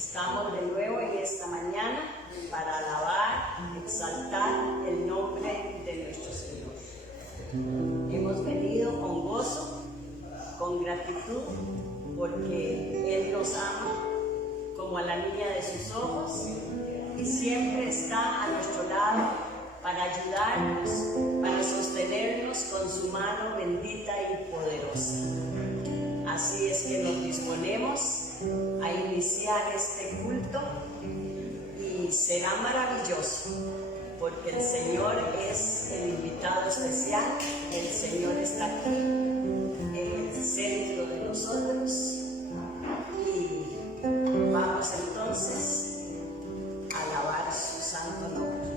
Estamos de nuevo en esta mañana para alabar, exaltar el nombre de nuestro Señor. Hemos venido con gozo, con gratitud, porque Él nos ama como a la niña de sus ojos y siempre está a nuestro lado para ayudarnos, para sostenernos con su mano bendita y poderosa. Así es que nos disponemos a iniciar este culto y será maravilloso porque el Señor es el invitado especial, el Señor está aquí en el centro de nosotros y vamos entonces a alabar su santo nombre.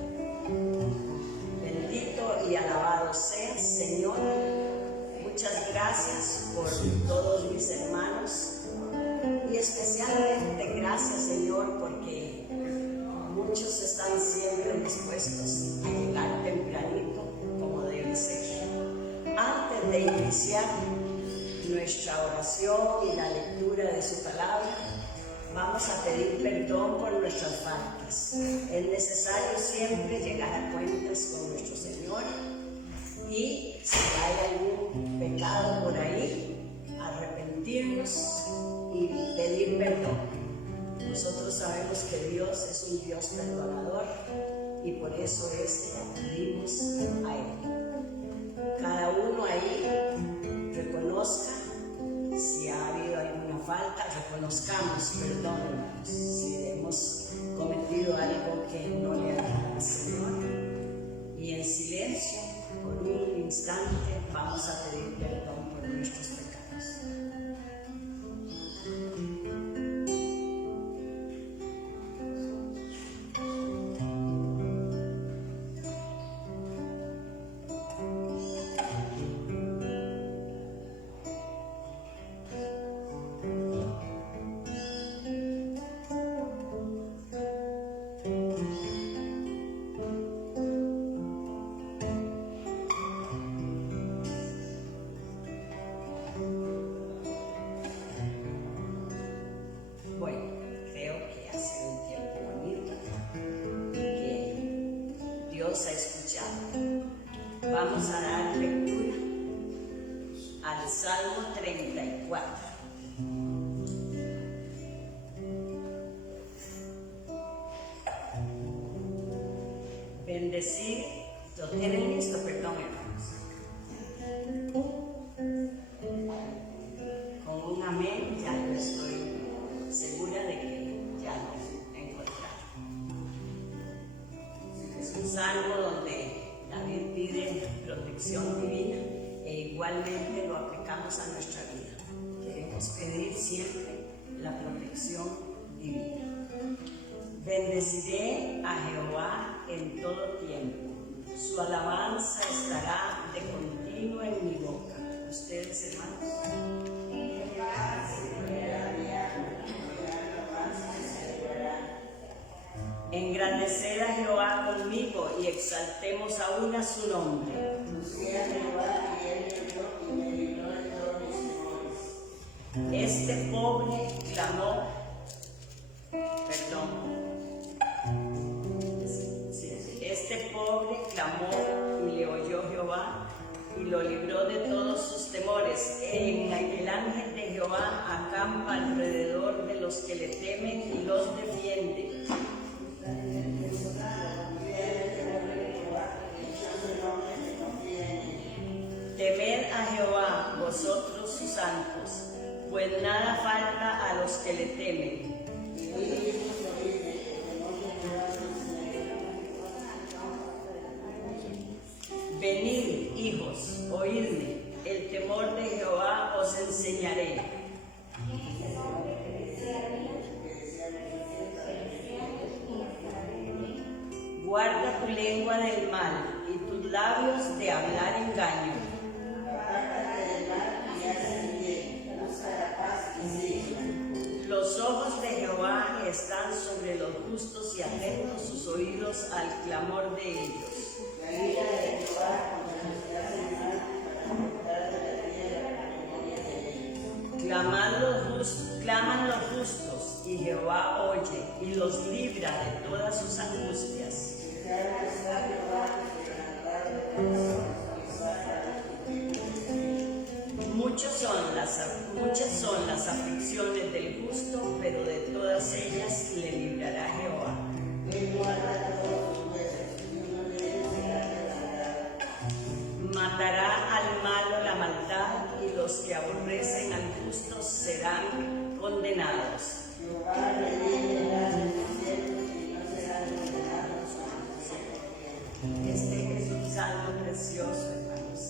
Bendito y alabado sea, Señor. Muchas gracias por todos mis hermanos y especialmente gracias, Señor, porque muchos están siempre dispuestos a llegar tempranito como debe ser. Antes de iniciar nuestra oración y la lectura de su palabra, vamos a pedir perdón por nuestras faltas. Es necesario siempre llegar a cuentas con nuestro Señor. Y si hay algún pecado por ahí, arrepentirnos y pedir perdón. Nosotros sabemos que Dios es un Dios perdonador y por eso es que acudimos a Él. Cada uno ahí reconozca si ha habido alguna falta, reconozcamos, perdónenos si hemos cometido algo que no le agrada al Señor. Y en silencio, por un instante, vamos a pedir perdón por nuestros pecados. A escuchar. Vamos a dar lectura al Salmo 34. Bendecir, ¿lo tienen listo? Perdón, hermanos. Con un amén ya yo estoy segura de que ya lo encontraron. Es un salmo donde David pide protección divina e igualmente lo aplicamos a nuestra vida. Queremos pedir siempre la protección divina. Bendeciré a Jehová en todo tiempo. Su alabanza estará de continuo en mi boca. ¿Ustedes, hermanos? Engrandeced a Jehová conmigo y exaltemos aún a su nombre. Este pobre clamó, este pobre clamó y le oyó Jehová y lo libró de todos sus temores. El ángel de Jehová acampa alrededor de los que le temen y los defiende. Temed a Jehová, vosotros sus santos, pues nada falta a los que le temen. Venid, hijos, oídme, el temor de Jehová os enseñaré. Guarda tu lengua del mal y tus labios de hablar engaño. Los ojos de Jehová están sobre los justos y atentos sus oídos al clamor de ellos. Claman los justos y Jehová oye oye y los libra de todas sus angustias. Muchas son las aflicciones del justo, pero de todas ellas le librará Jehová. Matará al malo la maldad, y los que aborrecen al justo serán condenados. Este es un salmo precioso, hermanos.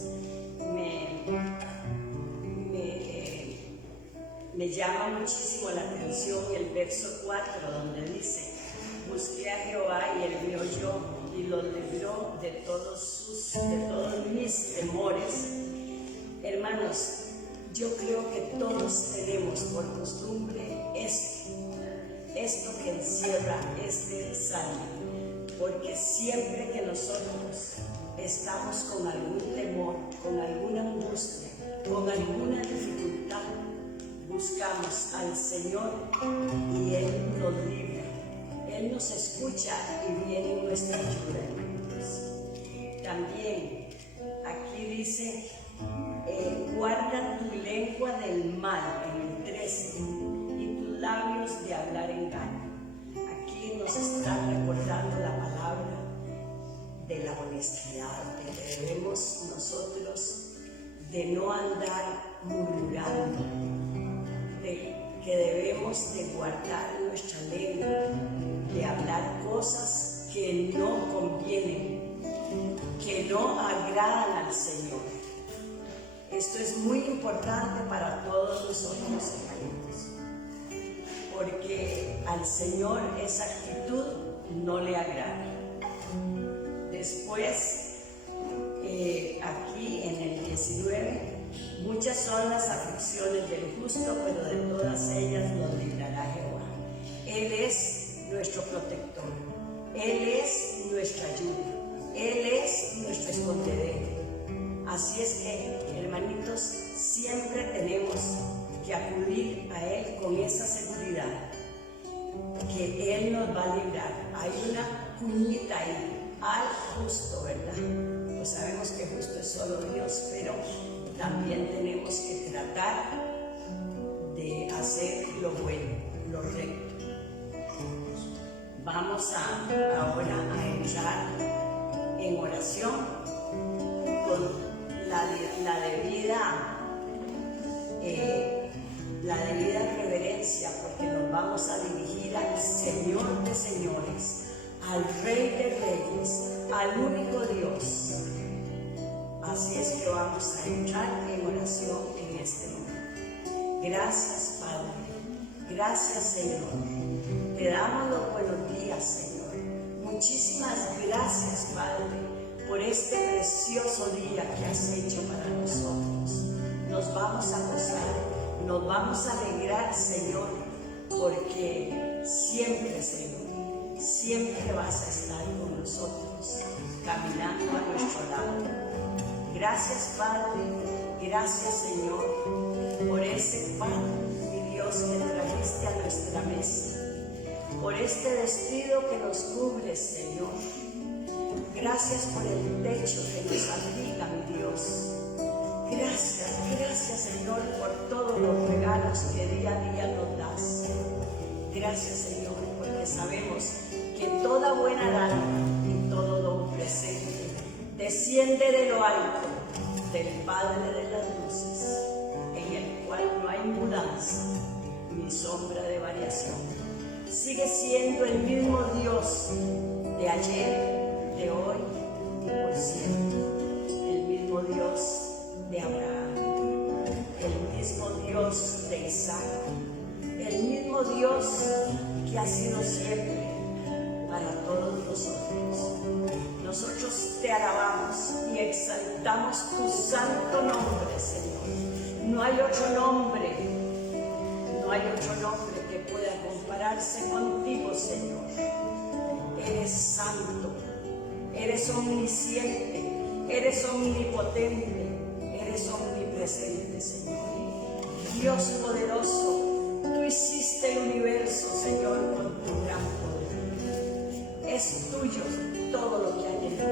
Me llama muchísimo la atención el verso 4, donde dice: busqué a Jehová y él me oyó y lo libró de todos mis temores. Hermanos, yo creo que todos tenemos por costumbre esto que encierra este salmo, porque siempre que nosotros estamos con algún temor, con alguna angustia, con alguna dificultad, buscamos al Señor y Él nos libra. Él nos escucha y viene en nuestra ayuda, hermanos. También aquí dice: guarda tu lengua del mal, en el 13, y tus labios de hablar engaño. Aquí nos está recordando la palabra de la honestidad, de que debemos nosotros de no andar murmurando, de que debemos de guardar nuestra lengua, de hablar cosas que no convienen, que no agradan al Señor. Esto es muy importante para todos nosotros, hermanos, porque al Señor esa actitud no le agrada. Después, aquí en el 19, muchas son las aflicciones del justo, pero de todas ellas nos librará Jehová. Él es nuestro protector, Él es nuestra ayuda, Él es nuestro escondedero. Así es que, hermanitos, siempre tenemos que acudir a Él con esa seguridad, que Él nos va a librar. Hay una cuñita ahí: al justo, ¿verdad? Pues sabemos que justo es solo Dios, pero también tenemos que tratar de hacer lo bueno, lo recto. Vamos ahora a entrar en oración con la debida reverencia, porque nos vamos a dirigir al Señor de señores, al Rey de reyes, al único Dios. Así es que vamos a entrar en oración en este momento. Gracias, Padre. Gracias, Señor. Te damos los buenos días, Señor. Muchísimas gracias, Padre, por este precioso día que has hecho para nosotros. Nos vamos a gozar, nos vamos a alegrar, Señor, porque siempre, Señor, siempre vas a estar con nosotros, caminando a nuestro lado. Gracias, Padre, gracias, Señor, por ese pan, mi Dios, que trajiste a nuestra mesa, por este vestido que nos cubre, Señor. Gracias por el techo que nos abriga, mi Dios. Gracias, Señor, por todos los regalos que día a día nos das. Gracias, Señor, porque sabemos que toda buena dádiva y todo don presente desciende de lo alto, del Padre de las luces, en el cual no hay mudanza ni sombra de variación. Sigue siendo el mismo Dios de ayer, de hoy y por siempre. El mismo Dios de Abraham, el mismo Dios de Isaac, el mismo Dios que ha sido siempre para todos nosotros. Nosotros te alabamos y exaltamos tu santo nombre, Señor. No hay otro nombre que pueda compararse contigo, Señor. Eres santo, eres omnisciente, eres omnipotente, eres omnipresente, Señor. Dios poderoso, Tú hiciste el universo, Señor, con tu gran poder. Es tuyo todo lo que hay en él.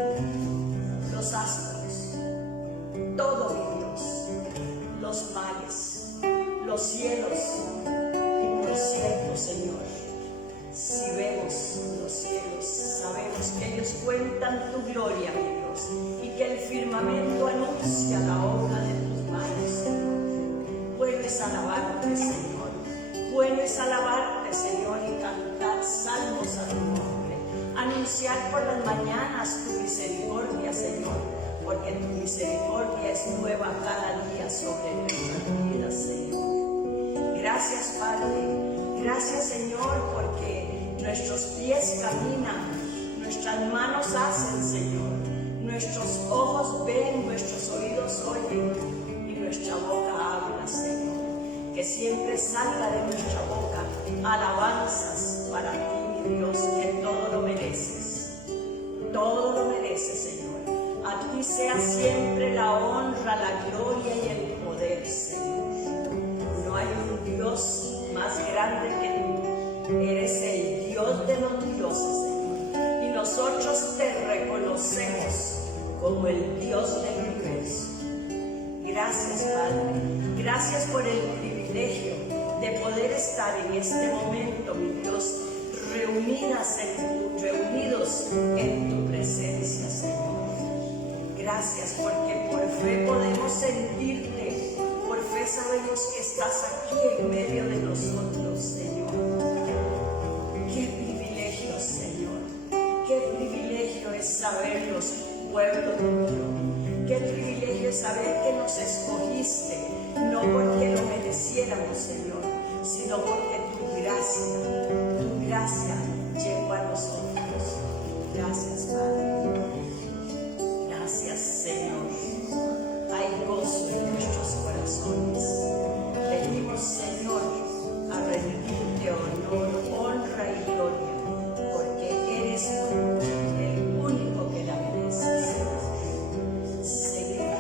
Los astros, todo mi Dios, los mares, los cielos y los cielos, Señor. Si vemos los cielos, sabemos que ellos cuentan tu gloria, mi Dios, y que el firmamento anuncia la obra de tus manos, Señor. Bueno es alabarte, Señor. Bueno es alabarte, Señor, y cantar salmos a tu nombre. Anunciar por las mañanas tu misericordia, Señor, porque tu misericordia es nueva cada día sobre nuestras vidas, Señor. Gracias, Padre. Gracias, Señor, porque nuestros pies caminan, nuestras manos hacen, Señor, nuestros ojos ven, nuestros oídos oyen y nuestra boca habla, Señor. Que siempre salga de nuestra boca alabanzas para ti, mi Dios, que todo lo mereces. Todo lo mereces, Señor. A ti sea siempre la honra, la gloria y el poder, Señor. No hay un Dios más grande que tú. Eres el Dios de los dioses, Señor, y nosotros te reconocemos como el Dios del universo. Gracias, Padre. Gracias por el privilegio de poder estar en este momento, mi Dios, reunidos en tu presencia, Señor. Gracias porque por fe podemos sentirte. Por fe sabemos que estás aquí en medio de nosotros, Señor. Qué privilegio, Señor. Qué privilegio es sabernos pueblo tuyo. Qué privilegio es saber que nos escogiste, no porque lo mereciéramos, Señor, sino porque tu gracia llegó a nosotros. Gracias, Padre. Gracias, Señor. Hay gozo en nuestros corazones. Venimos, Señor, a rendirte honor, honra y gloria, porque eres tú el único que la mereces. Señor,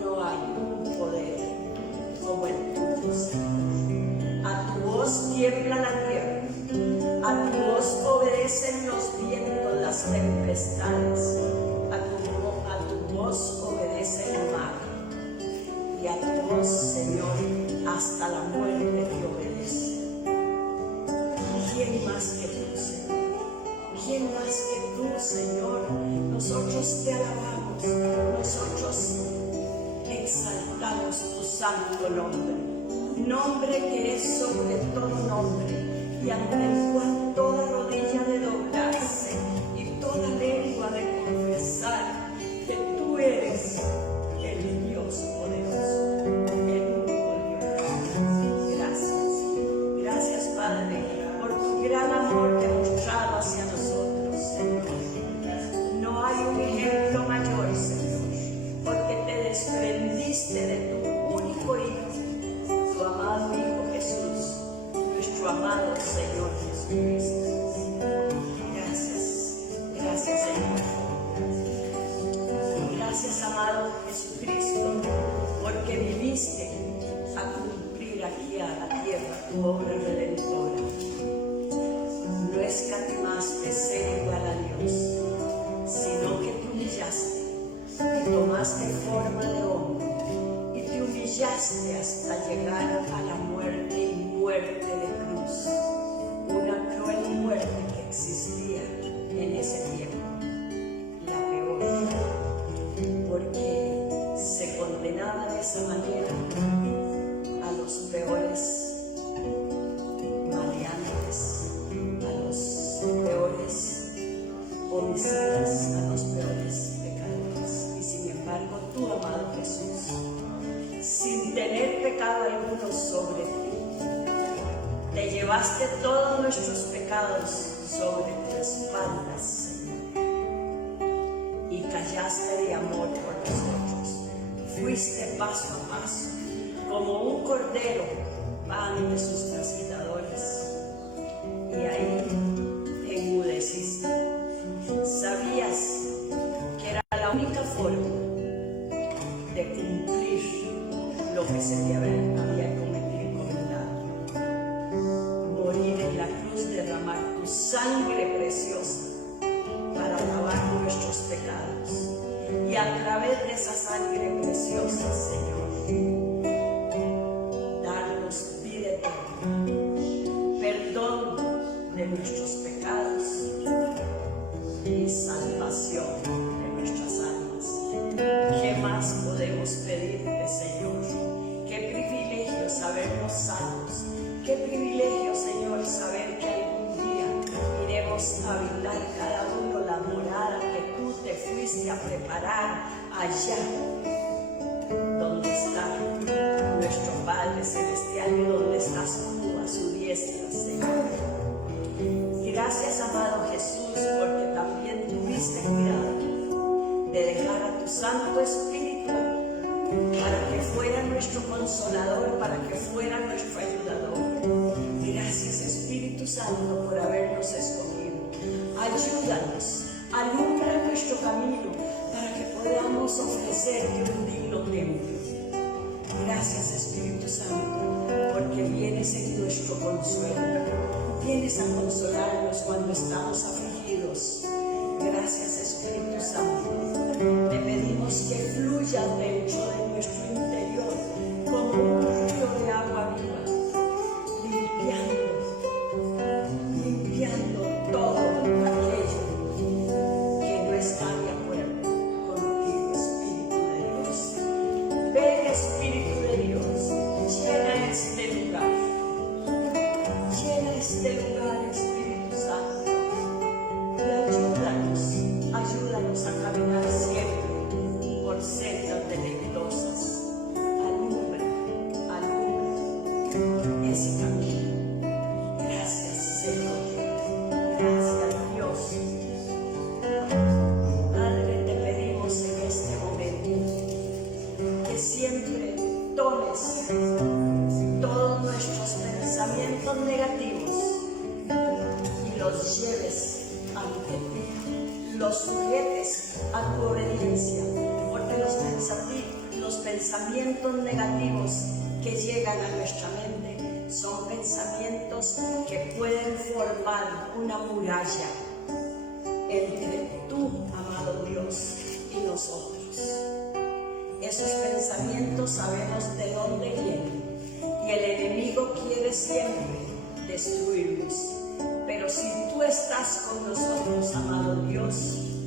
no hay un poder como el tuyo, Señor. A tu voz tiembla la tierra, a tu voz obedecen los vientos, las tempestades, a tu voz obedece el mar, y a tu voz, Señor, hasta la muerte te obedece. ¿Quién más que tú, Señor? ¿Quién más que tú, Señor? Nosotros te alabamos, nosotros exaltamos tu santo nombre que es sobre todo nombre, y ante el cual toda rodilla de doblarse y toda lengua de confesar que tú eres el Dios poderoso, el único Dios. Gracias. Gracias, Padre, por tu gran amor demostrado hacia nosotros, Señor. No hay un ejemplo mayor, Señor, porque te desprendiste de tu único Hijo, tu amado Hijo Jesús, nuestro amado Señor Jesucristo. Gracias, Señor. Gracias, amado Jesucristo, porque viniste a cumplir aquí a la tierra tu obra redentora. No escatimaste ser igual a Dios, sino que te humillaste y tomaste forma de hombre y te humillaste hasta llegar a la muerte y muerte de cruz, una cruel muerte que existía en ese tiempo, la peor, porque se condenaba de esa manera a los peores maleantes, a los peores homicidas, a los peores pecadores. Y sin embargo, tú, amado Jesús, sin tener pecado alguno sobre ti, te llevaste todos nuestros pecados sobre tu espalda, Señor, y callaste de amor por nosotros. Fuiste paso a paso, como un cordero va ante sus trasquitadores, y ahí te enmudeciste. Sabías que era la única forma de cumplir lo que se te había encomendado. sangre preciosa para lavar nuestros pecados. Y a través de esa sangre preciosa, Señor, darnos vida eterna, perdón de nuestros pecados y salvación de nuestras almas. ¿Qué más podemos pedirte, Señor? Qué privilegio sabernos salvos. Qué privilegio, Señor, saber que algún día iremos a habitar cada uno la morada que tú te fuiste a preparar allá donde está nuestro Padre Celestial y donde estás tú a su diestra, Señor. Gracias, amado Jesús, porque también tuviste cuidado de dejar a tu Santo Espíritu para que fuera nuestro consolador, para que fuera nuestro ayudador. Gracias, Espíritu Santo, por habernos escogido. Ayúdanos, alumbra nuestro camino para que podamos ofrecerte un digno templo. Gracias, Espíritu Santo, porque vienes en nuestro consuelo. Vienes a consolarnos cuando estamos afligidos. Gracias, Espíritu Santo. Te pedimos que fluya dentro de nuestro interior como un río de agua viva, limpiando todo aquello que no está de acuerdo contigo, Espíritu de Dios. Ven, Espíritu de Dios, llena este lugar. Llena este lugar, Espíritu Santo, y ayúdanos a caminar siempre por sendas deleitosas. Alumbra ese camino. Gracias, Señor. Gracias, Dios. Padre, te pedimos en este momento que siempre tomes todos nuestros pensamientos negativos y los lleves ante ti, los sujetes a tu obediencia, porque los pensamientos negativos que llegan a nuestra mente son pensamientos que pueden formar una muralla entre tú, amado Dios, y nosotros. Esos pensamientos sabemos de dónde vienen. Y el enemigo quiere siempre destruirnos. Pero si tú estás con nosotros, amado Dios,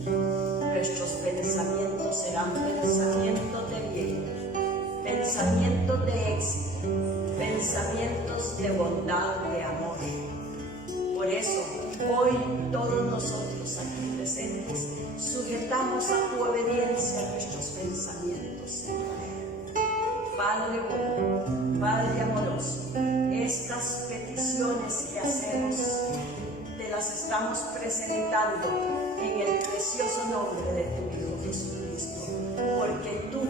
nuestros pensamientos serán pensamientos de bien, pensamientos de éxito, pensamientos de bondad, de amor. Por eso, hoy todos nosotros aquí presentes sujetamos a tu obediencia nuestros pensamientos, Señor. Padre bueno, Padre amoroso, estas peticiones que hacemos te las estamos presentando en el precioso nombre de tu Hijo Jesucristo, porque tu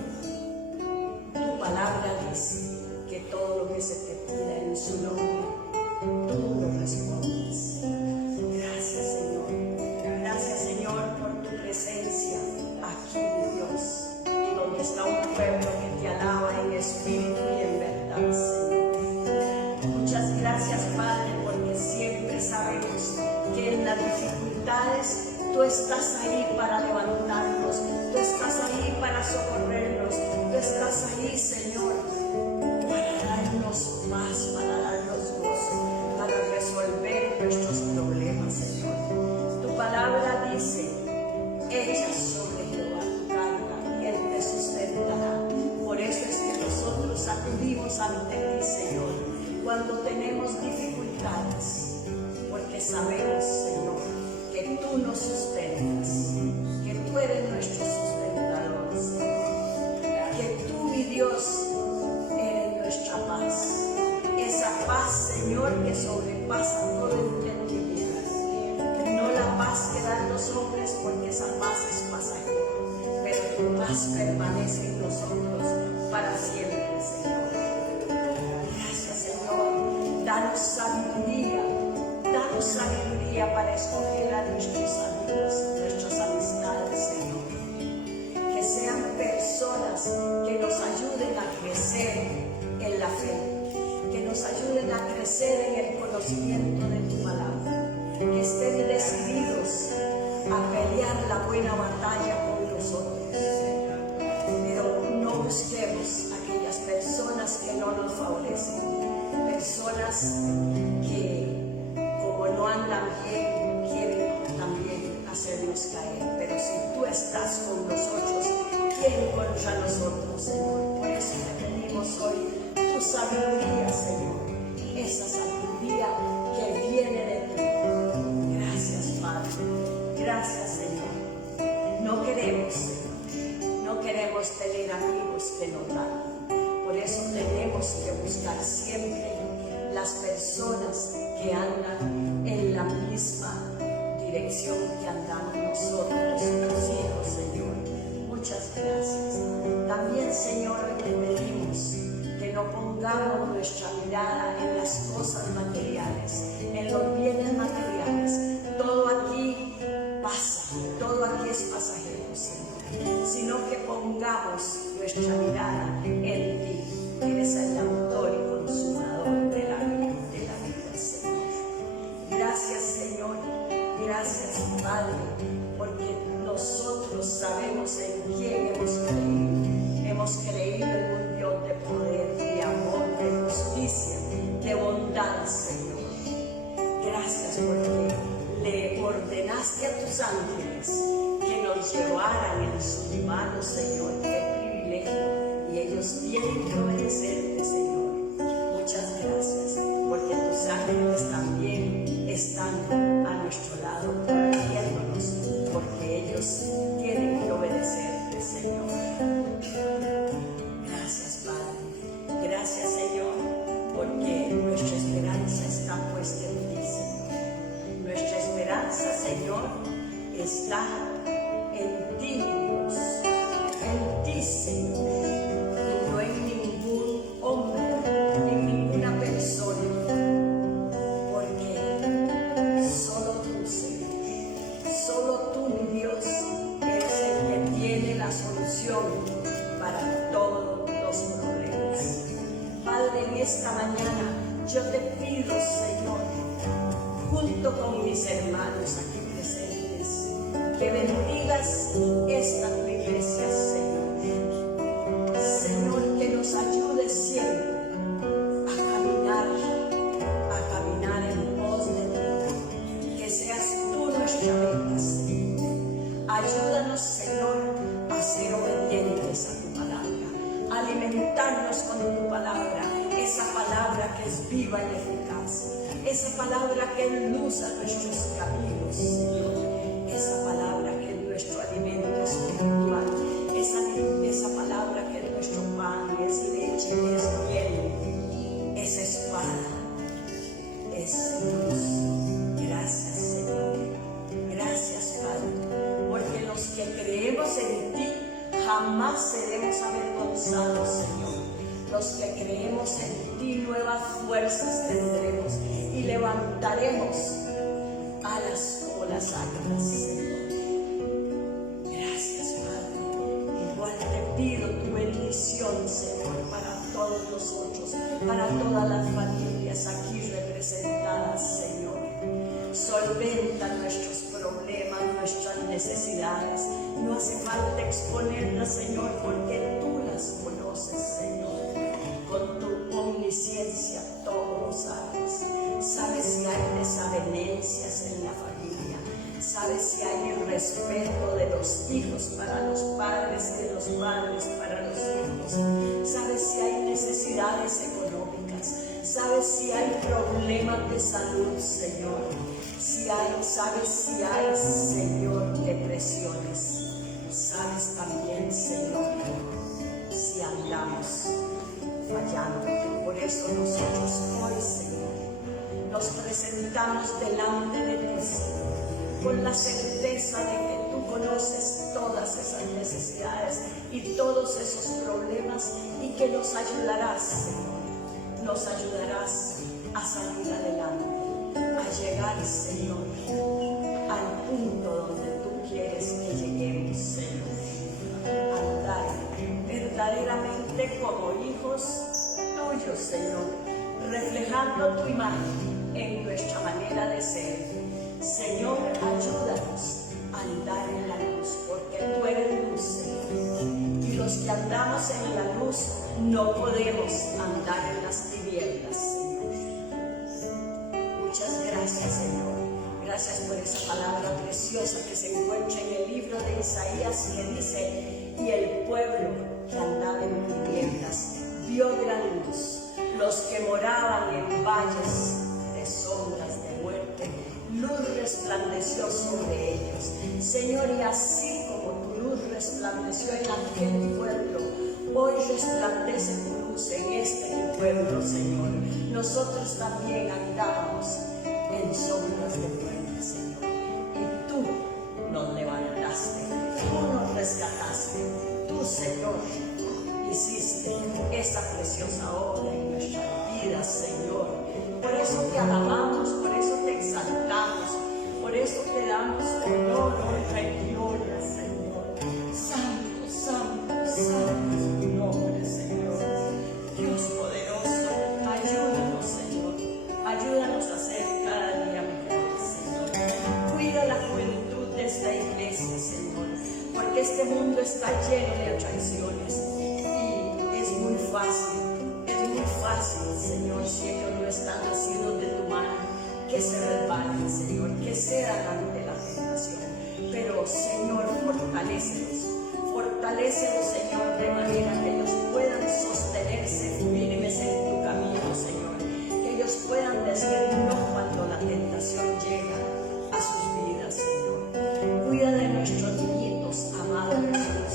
palabra dice que todo lo que se te pida en su nombre, tú lo respondes. Gracias, Señor. Gracias, Señor, por tu presencia aquí, mi Dios, donde está un pueblo que te alaba en espíritu y en verdad, Señor. Muchas gracias, Padre, porque siempre sabemos que en las dificultades tú estás ahí para levantarnos, tú estás ahí para socorrernos, tú estás ahí, Señor, para darnos paz, para darnos gozo, para resolver nuestros problemas, Señor. Tu palabra dice: echa sobre Jehová tu carga y Él te sustentará. Por eso es que nosotros acudimos ante ti, Señor, cuando tenemos dificultades, porque sabemos, Señor, que tú nos sustentas, que tú eres nuestro sustentador, Señor, que tú, mi Dios, eres nuestra paz. Esa paz, Señor, que sobrepasa todo entendimiento. No la paz que dan los hombres, porque esa paz es pasajera, pero tu paz permanece en nosotros para siempre, Señor. Gracias, Señor. Danos sabiduría para escoger a nuestros amigos, nuestras amistades, Señor. Que sean personas que nos ayuden a crecer en la fe, que nos ayuden a crecer en el conocimiento de tu palabra, que a pelear la buena batalla con nosotros. Pero no busquemos aquellas personas que no nos favorecen, personas que como no andan bien, quieren también hacernos caer. Pero si tú estás con nosotros, ¿quién contra nosotros, Señor? Por eso te pedimos hoy tu sabiduría, Señor, esa sabiduría que viene de ti. Gracias, Padre. Gracias, Señor. No queremos tener amigos que nos dan. Por eso tenemos que buscar siempre las personas que andan en la misma dirección que andamos nosotros, tus hijos, Señor. Muchas gracias. También, Señor, te pedimos que no pongamos nuestra mirada en las cosas materiales, en los bienes materiales. Todo aquí pasa, todo aquí es pasajero, Señor, sino que pongamos nuestra mirada en ti, que eres el autor y consumador de la vida, Señor. Gracias, Señor, gracias, Padre, porque nosotros sabemos en quién hemos creído. Hemos creído en un Dios de poder, de amor, de justicia, de bondad, Señor. Gracias porque le ordenaste a tus ángeles que nos llevaran en sus manos, Señor. Qué privilegio. Y ellos tienen que obedecerte, Señor. Muchas gracias, porque tus ángeles también están a nuestro lado, protegiéndonos, porque ellos tienen que obedecerte, Señor. Gracias, Padre. Gracias, Señor, porque nuestra esperanza está puesta en ti, Señor. Nuestra esperanza, Señor, está en ti, Dios, en ti, Señor, y no en ningún hombre, en ninguna persona, porque solo tú, Señor, solo tú, mi Dios, eres el que tiene la solución para todos los problemas. Padre, en esta mañana yo te pido, Señor, junto con mis hermanos aquí presentes, que bendigas esta tu iglesia, Señor. Señor, que nos ayude siempre a caminar en pos de ti, que seas tú nuestra meta, Señor. Ayúdanos, Señor, a ser obedientes a tu palabra, a alimentarnos con tu palabra, esa palabra que es viva y eficaz, esa palabra que es luz a nuestros caminos, Señor, esa palabra que es nuestro alimento espiritual, esa palabra que es nuestro pan, es leche, es miel, es espada, es luz. Gracias, Señor. Gracias, Padre, porque los que creemos en ti jamás seremos avergonzados, Señor. Los que creemos en ti nuevas fuerzas tendremos y levantaremos alas como las águilas, Señor. Gracias, Padre. Igual te pido tu bendición, Señor, para todos nosotros, para todas las familias aquí representadas, Señor. Solventa nuestros problemas, nuestras necesidades. No hace falta exponerlas, Señor, porque tú las conoces, Señor. Con tu omnisciencia todo lo sabes. Sabes si hay desavenencias en la familia. Sabes si hay irrespeto de los hijos para los padres y de los padres para los hijos. Sabes si hay necesidades económicas. Sabes si hay problemas de salud, Señor. Sabes si hay, Señor, depresiones. Sabes también, Señor, si andamos fallando. Por eso nosotros hoy, Señor, nos presentamos delante de ti, Señor, con la certeza de que tú conoces todas esas necesidades y todos esos problemas y que nos ayudarás, Señor. Nos ayudarás a salir adelante, a llegar, Señor, al punto donde tú quieres que lleguemos, Señor. A andar verdaderamente como hijos tuyos, Señor, reflejando tu imagen en nuestra manera de ser. Señor, ayúdanos a no podemos andar en las tinieblas, Señor. Muchas gracias, Señor. Gracias por esa palabra preciosa que se encuentra en el libro de Isaías, que dice: y el pueblo que andaba en tinieblas vio gran luz. Los que moraban en valles de sombras de muerte, luz resplandeció sobre ellos. Señor, y así como tu luz resplandeció en aquel pueblo, hoy resplandece tu luz en este pueblo, Señor. Nosotros también andábamos en sombras de muerte, Señor, y tú nos levantaste, tú nos rescataste, tú, Señor, hiciste esa preciosa obra en nuestras vidas, Señor. Por eso te alabamos, por eso te exaltamos, por eso te damos honor, honra y gloria, Señor. Santo, santo, santo es tu nombre, Señor. Dios poderoso, ayúdanos, Señor. Ayúdanos a ser cada día mejores, Señor. Cuida la juventud de esta iglesia, Señor, porque este mundo está lleno de atracciones y es muy fácil, Señor, si ellos no están nacidos de tu mano, que se resbalen, Señor, que cedan ante la tentación. Pero, Señor, fortalécelos, Señor, de manera que ellos puedan sostenerse firmes en tu camino, Señor, que ellos puedan decir no cuando la tentación llega a sus vidas, Señor. Cuida de nuestros niñitos, amado Jesús.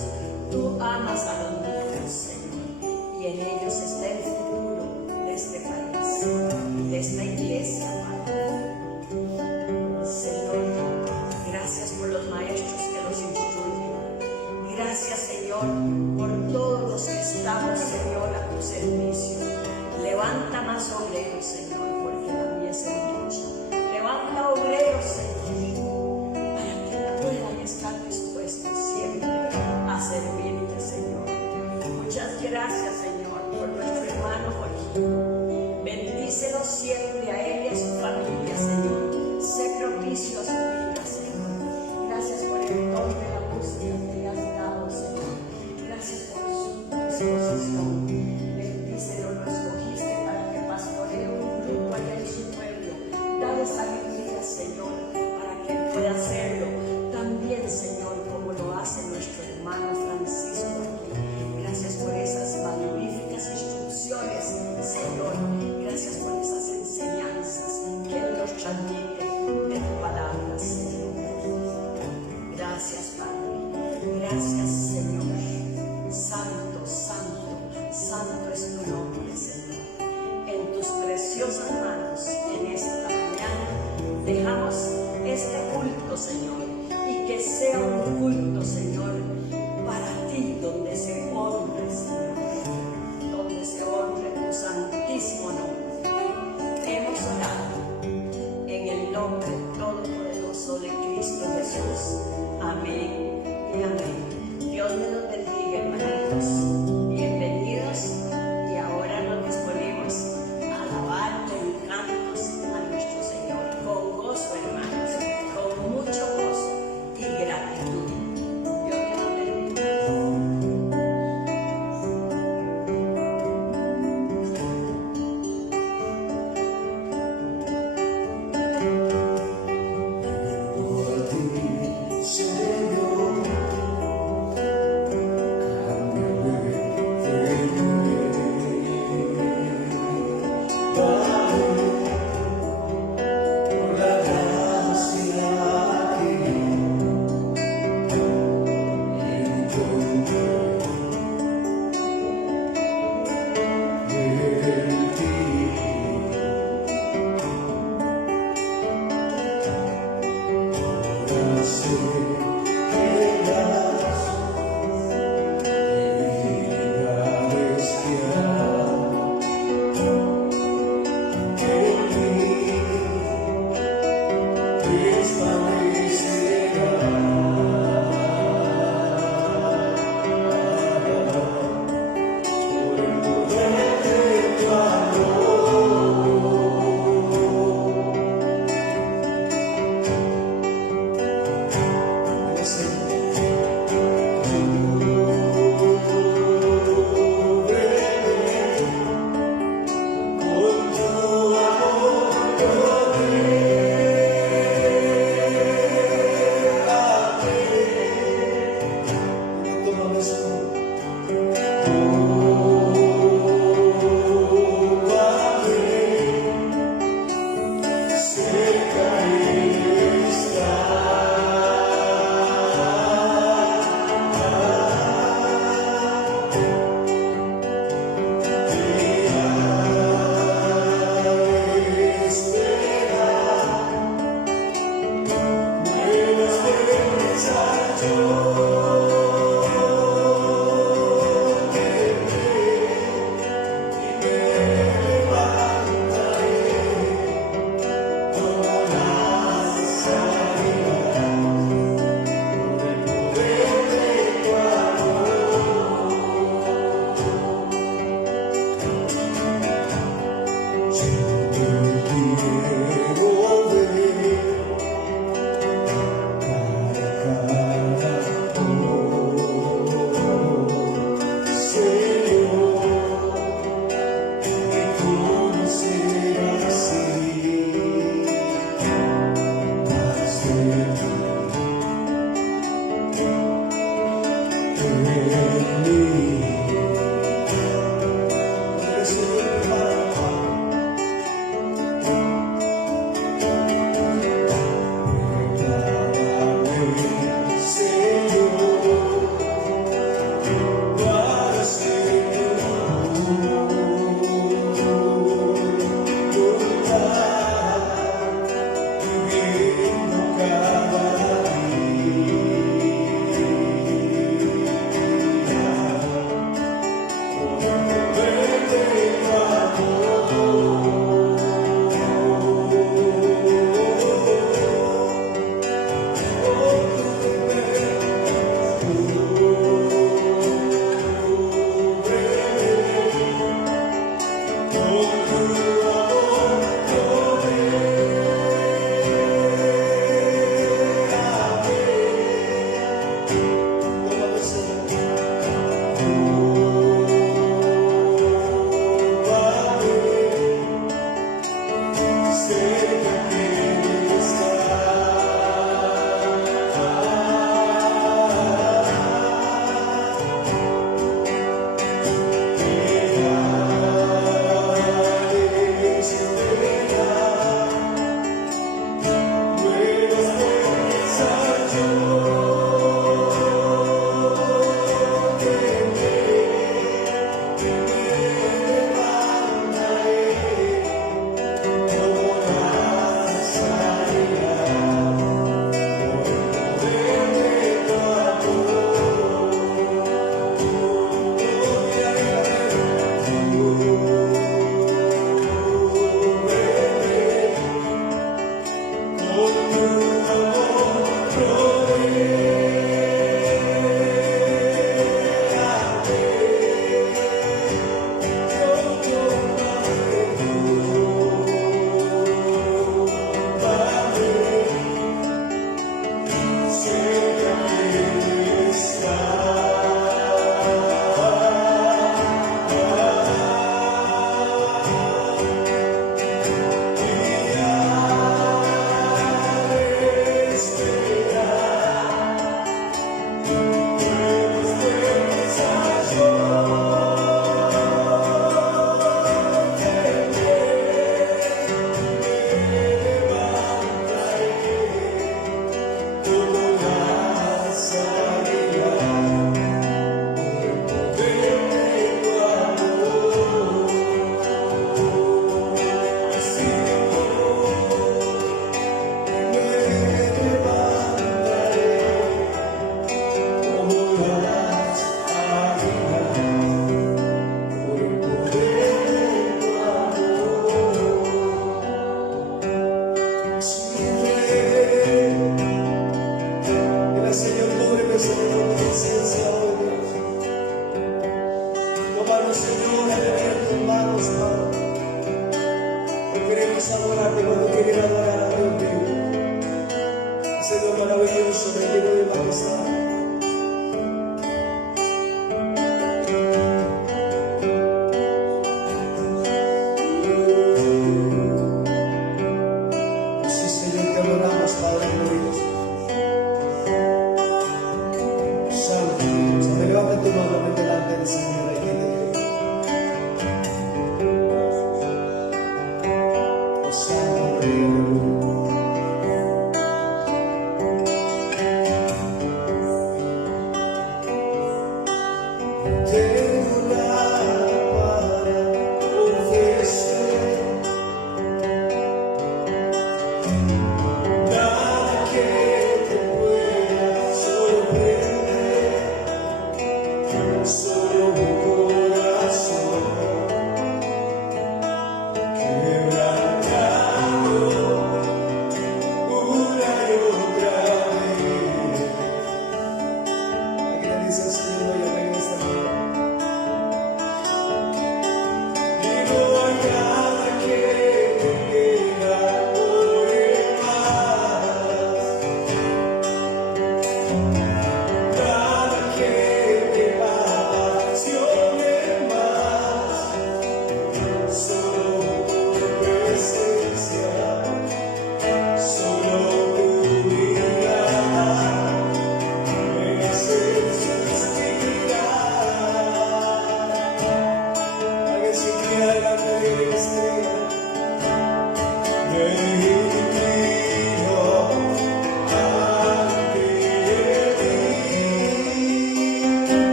Tú amas a los niños, Señor, y en ellos está el futuro de este país, de esta iglesia, Padre. Señor, gracias por los maestros que los instruyen. Gracias, Señor, por todos los que estamos, Señor, a tu servicio. Levanta más obreros, Señor, porque la mies es mucha. Levanta obreros, Señor, para que puedan estar dispuestos siempre a servirte, Señor. Muchas gracias, Señor, por nuestro hermano Joaquín. Bendícelo siempre a él y a su familia, Señor. Sé propicio a su vida, Señor. Gracias por el don de la música que le has dado, Señor. Gracias por su disposición. Bendícelo, lo escogiste para que pastoree un grupo allá en su pueblo. Dale sabiduría, Señor, para que él pueda hacerlo también, Señor, como lo hace nuestro hermano Francisco aquí. Gracias por esas magníficas instrucciones, Señor. Gracias por esas enseñanzas que él nos transmite de tu palabra, Señor. Gracias, Padre. Gracias, Señor. Santo, santo, santo es tu nombre, Señor. En tus preciosas manos, en esta mañana, dejamos este culto, Señor, y que sea un culto, Señor, para ti, donde se honre, Señor, donde se honre tu santísimo nombre. Hemos orado en el nombre todopoderoso de Cristo Jesús. Amén y amén. Dios me los bendiga, hermanitos. Bienvenidos, y ahora nos disponemos a alabar con cantos a nuestro Señor, con gozo, hermanos, con mucho gozo y gratitud. Dios me los bendiga.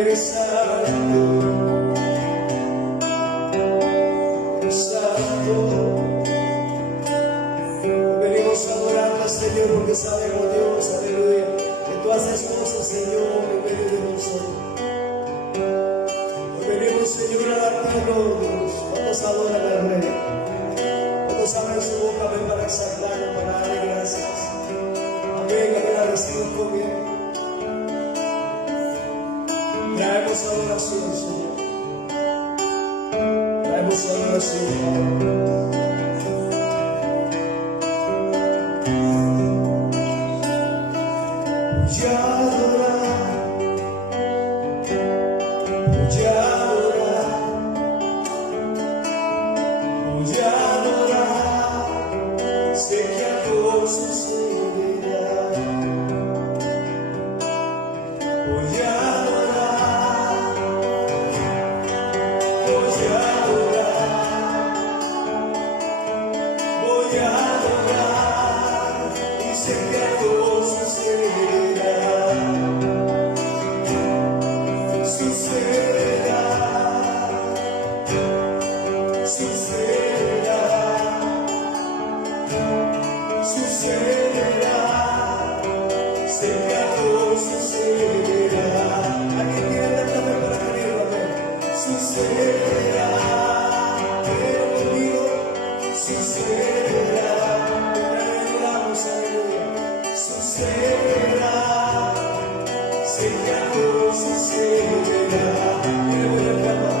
eres santo, eres santo. Venimos a adorarte, Señor, porque sabemos, Dios, aleluya, que tú haces cosas, Señor, en medio de nosotros. Venimos, Señor, a darte honor, Dios. Vamos a adorar al Rey. Vamos a abrir su boca, ven, para exaltarlo, para darle gracias. Amén, agradecidos con Él. Traemos adoración, Señor. Traemos adoración, Padre. Ya adorar, ya adorar, ya adorar. Sé que algo sucederá. Voy a adorar, voy a adorar, voy a adorar. Y sé que algo sucederá. Sucederá, sucederá, sucederá. Sé que algo sucederá. Alguien tiene tanta fe para creerlo, amén. Sucederá, pero conmigo sucederá. Te alegramos, aleluya. Sucederá. Sé que algo sucederá. Y le voy a clamar.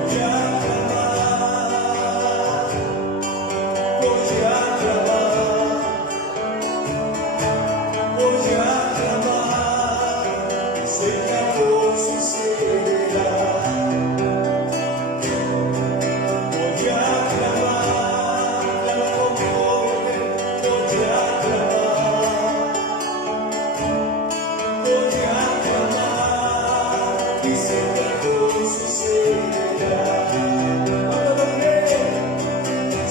Voy a clamar. Voy a clamar. Voy a clamar. Sé que algo sucederá. Voy a clamar. Clama conforme. Voy a clamar. Voy a clamar. Y sé que algo sucederá. Cuando lo cree,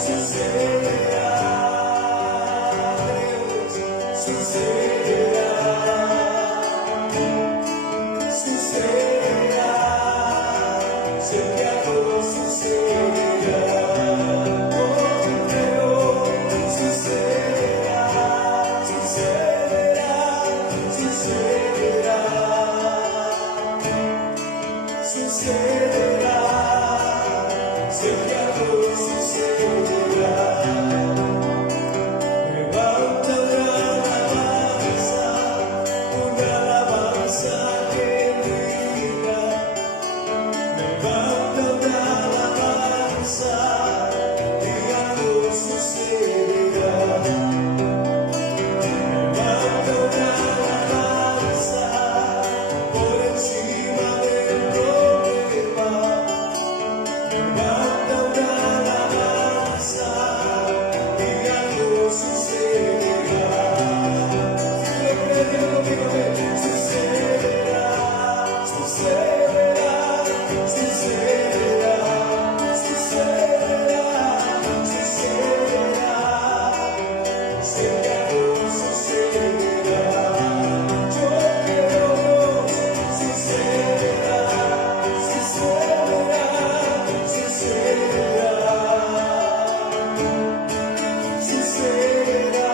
sucederá. Dios, sucederá. Sucederá. Sé que algo sucederá. Oh, creo, sucederá. Sucederá. Sucederá. Sucederá. Sé que algo sucederá. Levanta una alabanza que brilla. Levanta una alabanza y algo sucederá. Levanta una alabanza por encima del problema. Levanta una alabanza y algo sucederá. Si lo crees, digo conmigo, sucederá, sucederá, sucederá, sucederá, sucederá. Sé que algo sucederá. Yo creo, Dios, sucederá, sucederá, sucederá, sucederá.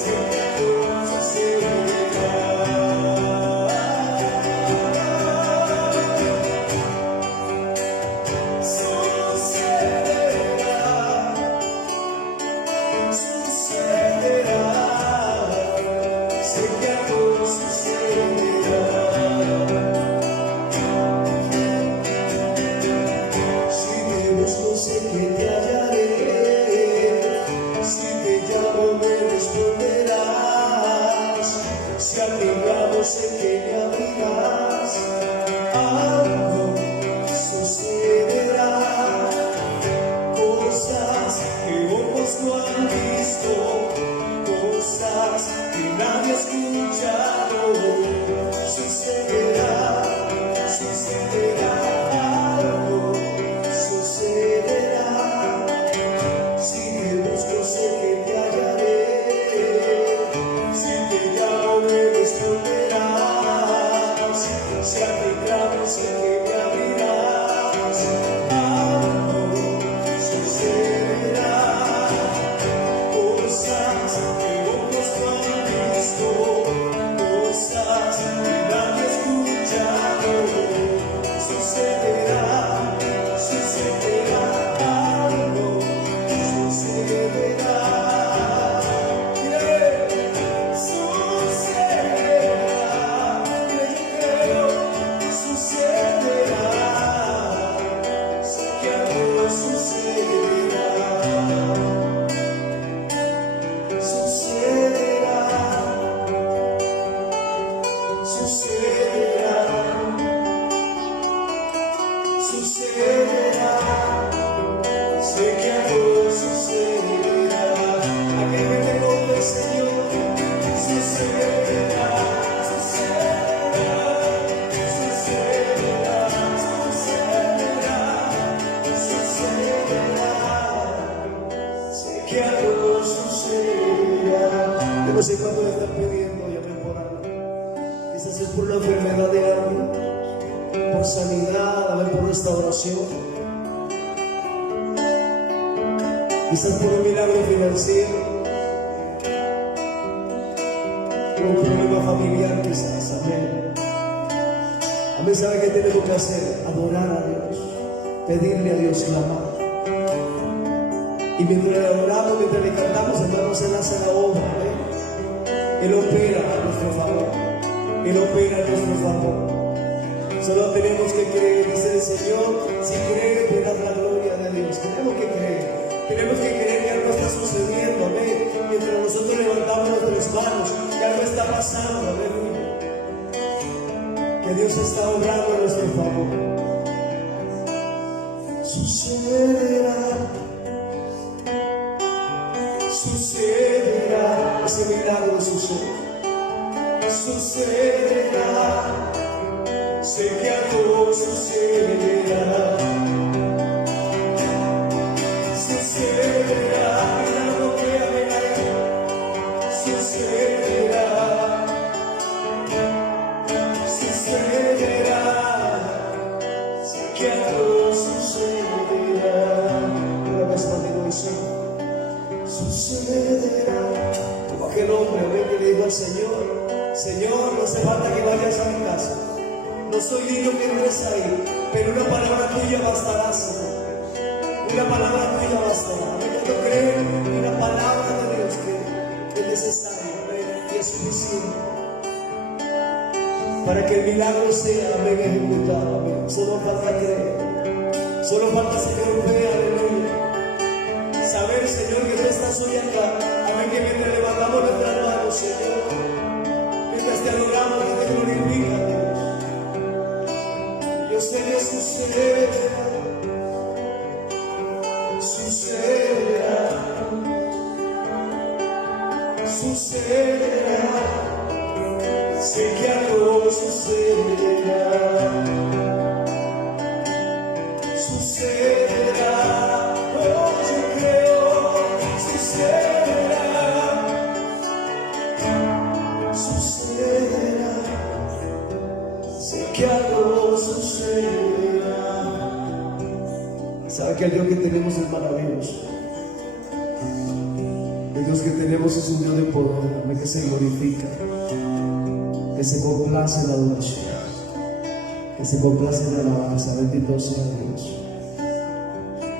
Sé que algo sucederá. Sucederá, sé que algo sucederá. Si te busco, sé que te hallaré. Si te llamo, me responderás. Si a ti llamo, sé que me abrirás. Algo sucederá. Cosas que ojos no han visto, cosas que nadie ha escuchado. Sucederá, sucederá, algo sucederá. Si te busco, sé que te hallaré. Si te llamo, me responderás. sucederá, sucederá, sé que algo sucederá, aquel que te compre el Señor, sucederá, sucederá, sucederá, sucederá, sucederá, sé que algo sucederá. Yo no sé cuánto le están pidiendo y amén por algo. Quizás es por la enfermedad de alguien, por sanidad, amén, por restauración. Quizás por un milagro financiero, por un problema familiar, quizás, amén. Amén, ¿sabe qué tenemos que hacer? Adorar a Dios, pedirle a Dios, clamar. Y mientras le adoramos, mientras le cantamos, hermanos, Él hace la obra, amén. Él opera a nuestro favor, Él opera a nuestro favor. Solo tenemos que creer, dice el Señor, si creen, verás la gloria de Dios. Tenemos que creer que algo está sucediendo, amén. Mientras nosotros levantamos nuestras manos, que algo está pasando, aleluya. Que Dios está obrando a nuestro favor. Sucederá, sucederá, ese milagro sucederá, sucederá, sé que algo sucederá, sucederá, milagro que habrá, sucederá, sucederá, sé que algo sucederá. Una vez más digo eso, sucederá, como aquel hombre, amén, que le dijo al Señor, Señor, no hace falta que vayas a mi casa, no soy digno que entres ahí, pero una palabra tuya bastará, Señor, una palabra tuya bastará. Amén, cuando creen en la palabra de Dios que es necesaria, amén, y es suficiente para que el milagro sea, amén, ejecutado, amén. Solo falta creer, solo falta, Señor, fe, aleluya. Saber, Señor, que tú estás hoy acá, amén, que mientras levantamos nuestras manos, Señor, mientras te adoramos, que te glorifica, Dios. Yo sé que sucederá, sucederá, sucederá, sé que algo sucederá, sucederá, oh, yo creo, sucederá, sucederá, sé que algo sucederá. ¿Sabe que el Dios que tenemos es maravilloso? El Dios que tenemos es un Dios de poder, amén, que se glorifica, que se complace en la adoración, que se complace en la alabanza. Bendito sea Dios.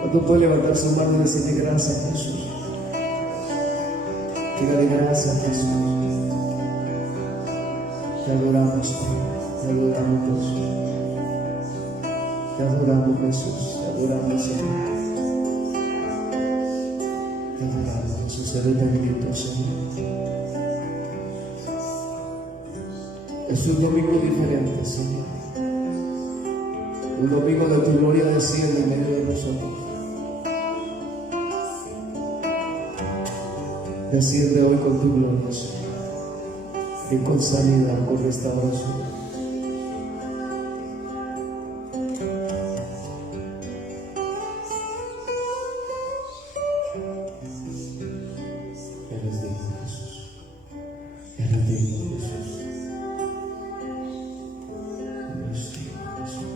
¿Cuánto puede levantar su mano y decirle gracias a Jesús? Dígale gracias a Jesús. Te adoramos, te adoramos, Jesús. Te adoramos, Jesús. Te adoramos, Señor. Te adoramos, Jesús. Eres bendito, Señor. Es un domingo diferente, Señor. Un domingo de tu gloria desciende en medio de nosotros. Desciende hoy con tu gloria, Señor, y con sanidad, con restauración. Eres digno, Jesús. Eres digno, Jesús. Eres digno, Jesús.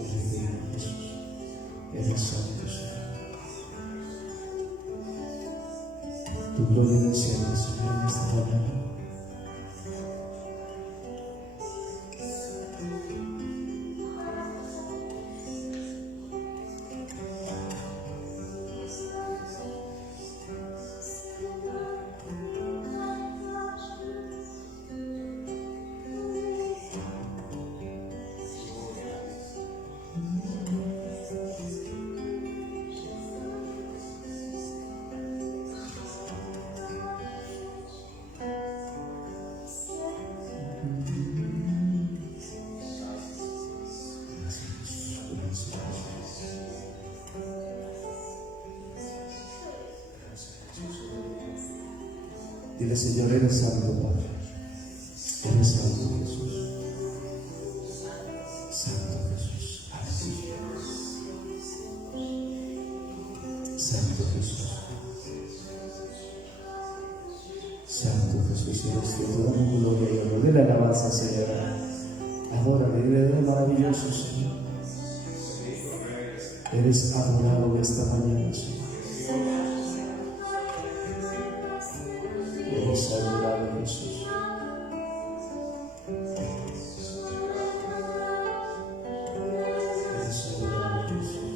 Eres digno, Jesús. Eres santo, Señor. Tu gloria desciende, Señor, en esta mañana. Dile, Señor, eres santo, Padre. Eres santo, Jesús. Santo Jesús. Aleluya. Santo Jesús. Santo Jesús, eres que toda mi gloria y honor. Dile alabanza, Señor. Adórale, dile, eres maravilloso, Señor. Eres adorado esta mañana, Señor. Eres adorado, Jesús. Eres adorado, Jesús.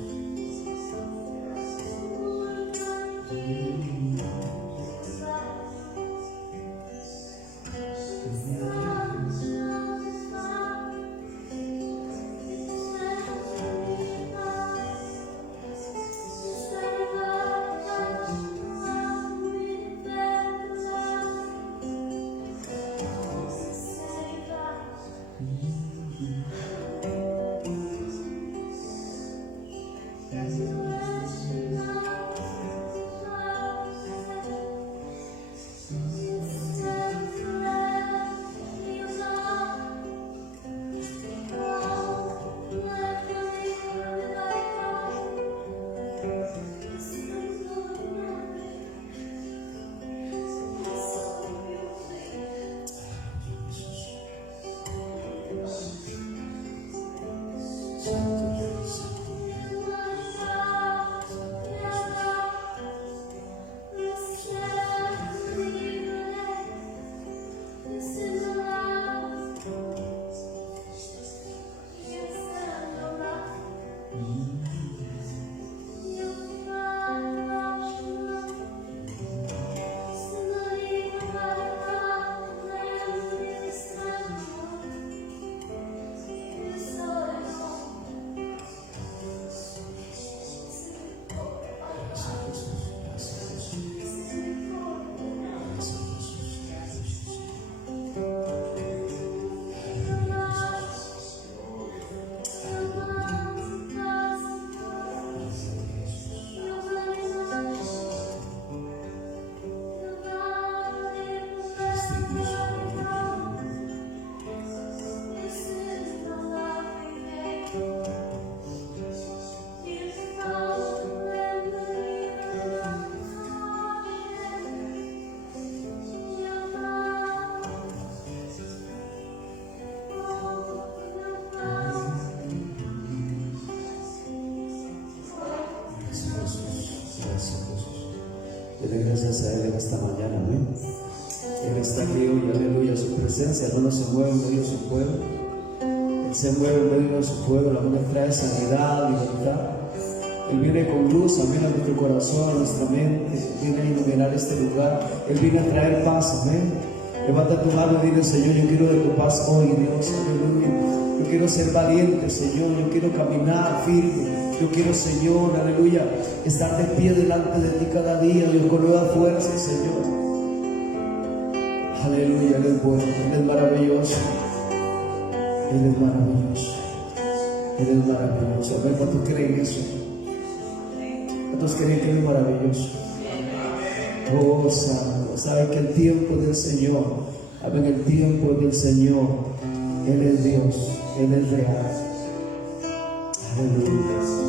Dele gracias a Él en esta mañana, amén. Él está aquí hoy, aleluya. Su presencia no se mueve en medio de su pueblo. Él se mueve en medio de su pueblo. La mano trae sanidad, libertad. Él viene con luz, amén, a nuestro corazón, a nuestra mente. Él viene a iluminar este lugar. Él viene a traer paz, amén. Levanta tu mano y dile, Señor, yo quiero de tu paz hoy, Dios, aleluya. Yo quiero ser valiente, Señor. Yo quiero caminar firme. Yo quiero, Señor, aleluya, estar de pie delante de ti cada día, Dios, con nueva fuerza, Señor. Aleluya, Él es bueno, Él es maravilloso. Él es maravilloso. Él es maravilloso. A ver, ¿cuántos creen eso? ¿Cuántos creen que Él es maravilloso? Oh, santo. Saben que el tiempo del Señor, saben el tiempo del Señor, Él es Dios, Él es real. Aleluya.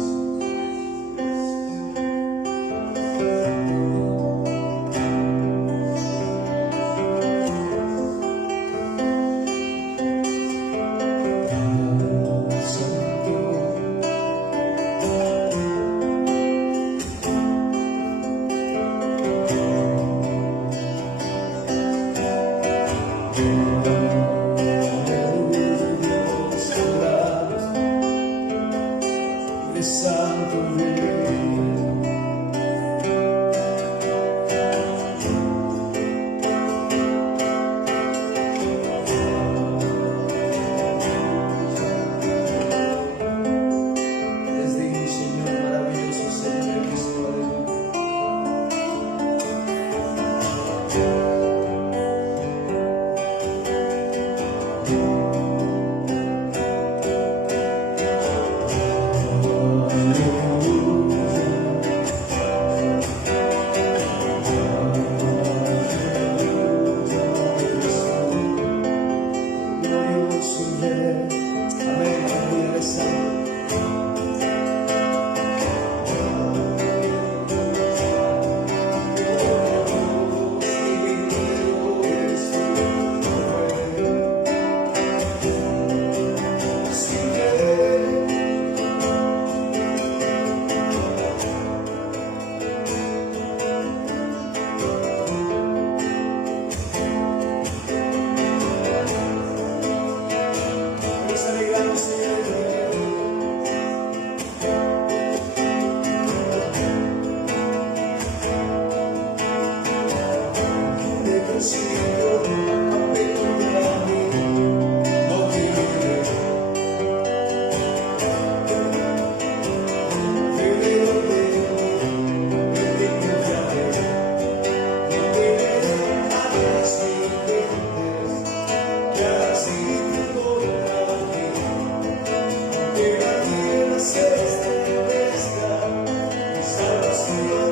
Salvación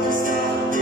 está en ti.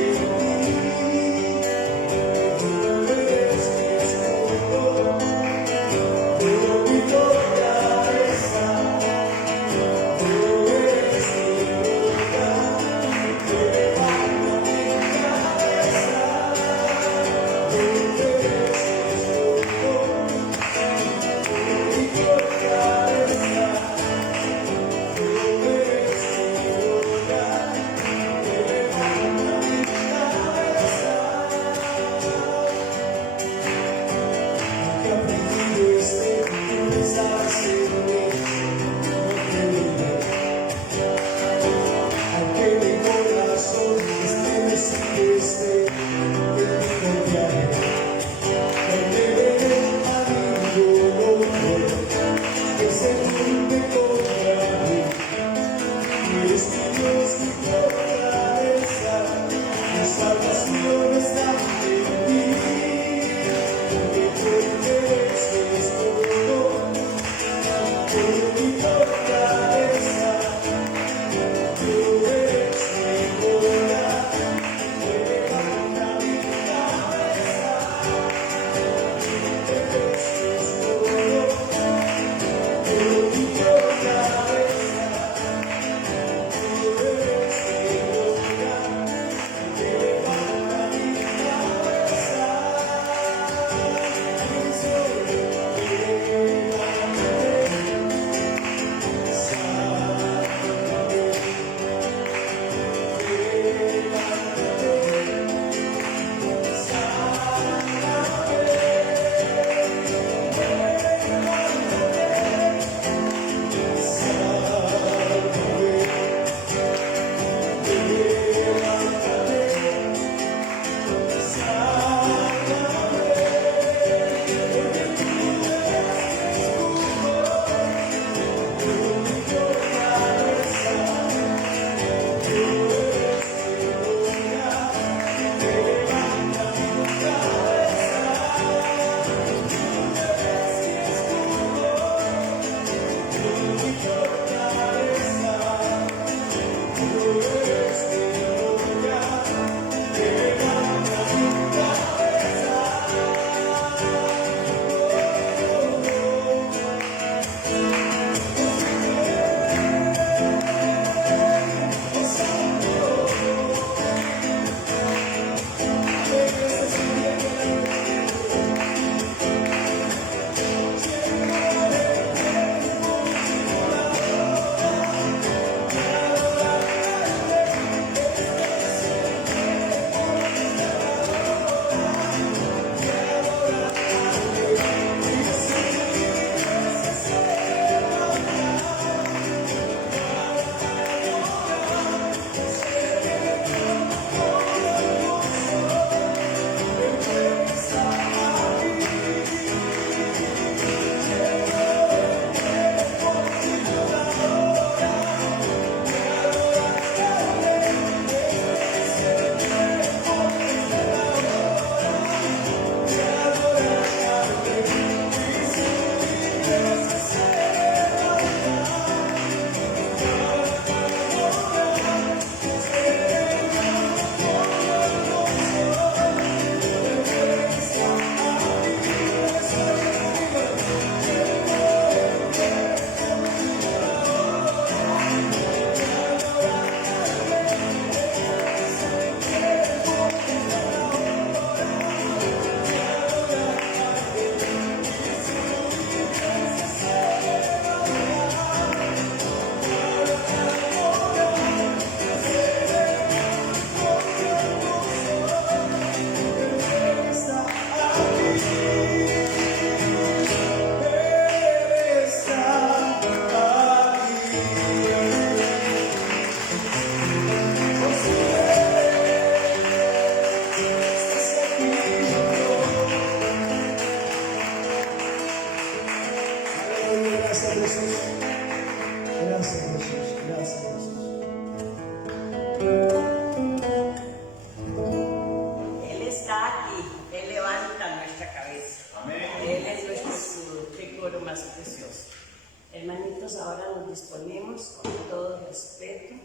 Hermanitos, ahora nos disponemos con todo respeto,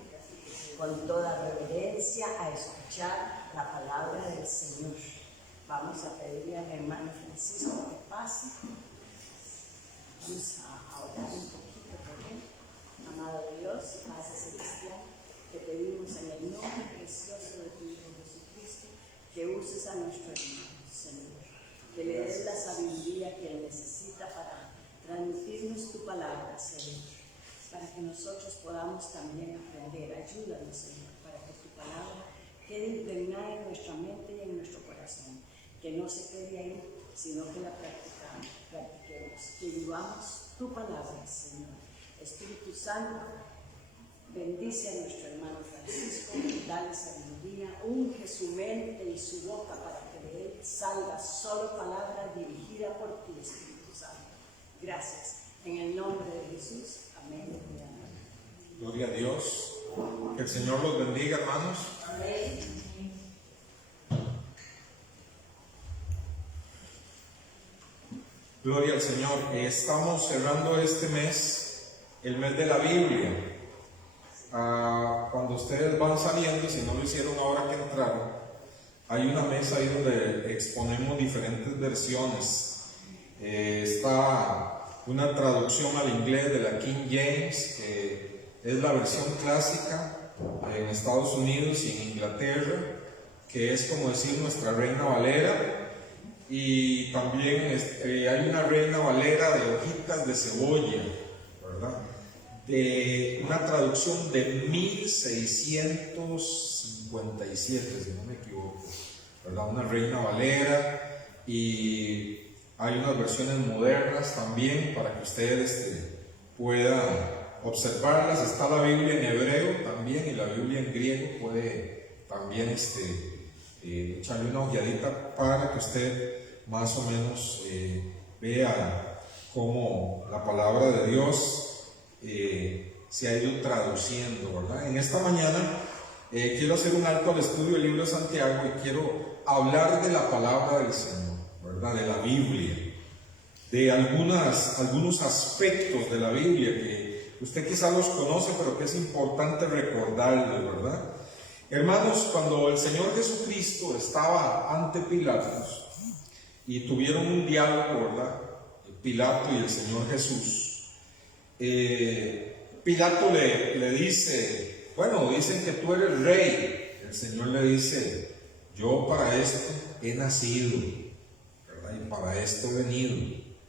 con toda reverencia a escuchar la palabra del Señor. Vamos a pedirle al hermano Francisco que pase. Vamos a orar un poquito por él. Amado Dios, Padre Celestial, te pedimos en el nombre precioso de tu Hijo Jesucristo que uses a nuestro hermano, Señor. Que le des la sabiduría que él necesita para transmitirnos tu palabra, Señor, para que nosotros podamos también aprender. Ayúdanos, Señor, para que tu palabra quede impregnada en nuestra mente y en nuestro corazón, que no se quede ahí, sino que la practiquemos, que vivamos tu palabra, Señor. Espíritu Santo, bendice a nuestro hermano Francisco, dale sabiduría, unge su mente y su boca para que de él salga solo palabra dirigida por ti, Espíritu Santo. Gracias. En el nombre de Jesús. Amén y amén. Gloria a Dios. Que el Señor los bendiga, hermanos. Amén. Gloria al Señor. Estamos cerrando este mes, el mes de la Biblia. Cuando ustedes van saliendo, si no lo hicieron ahora que entraron, hay una mesa ahí donde exponemos diferentes versiones. Está una traducción al inglés de la King James, que es la versión clásica en Estados Unidos y en Inglaterra, que es como decir nuestra Reina Valera. Y también hay una Reina Valera de hojitas de cebolla, ¿verdad? De una traducción de 1657, si no me equivoco, ¿verdad? Una Reina Valera, y hay unas versiones modernas también para que ustedes puedan observarlas. Está la Biblia en hebreo también y la Biblia en griego. Puede también echarle una ojeadita para que usted más o menos vea cómo la palabra de Dios se ha ido traduciendo, ¿verdad? En esta mañana quiero hacer un alto al estudio del libro de Santiago y quiero hablar de la palabra del Señor, ¿verdad? De la Biblia, de algunos aspectos de la Biblia que usted quizá los conoce, pero que es importante recordarlos, ¿verdad? Hermanos, cuando el Señor Jesucristo estaba ante Pilatos y tuvieron un diálogo, ¿verdad? Pilato y el Señor Jesús. Pilato le dice, bueno, dicen que tú eres rey. El Señor le dice, yo para esto he nacido, ¿verdad? Y para esto he venido,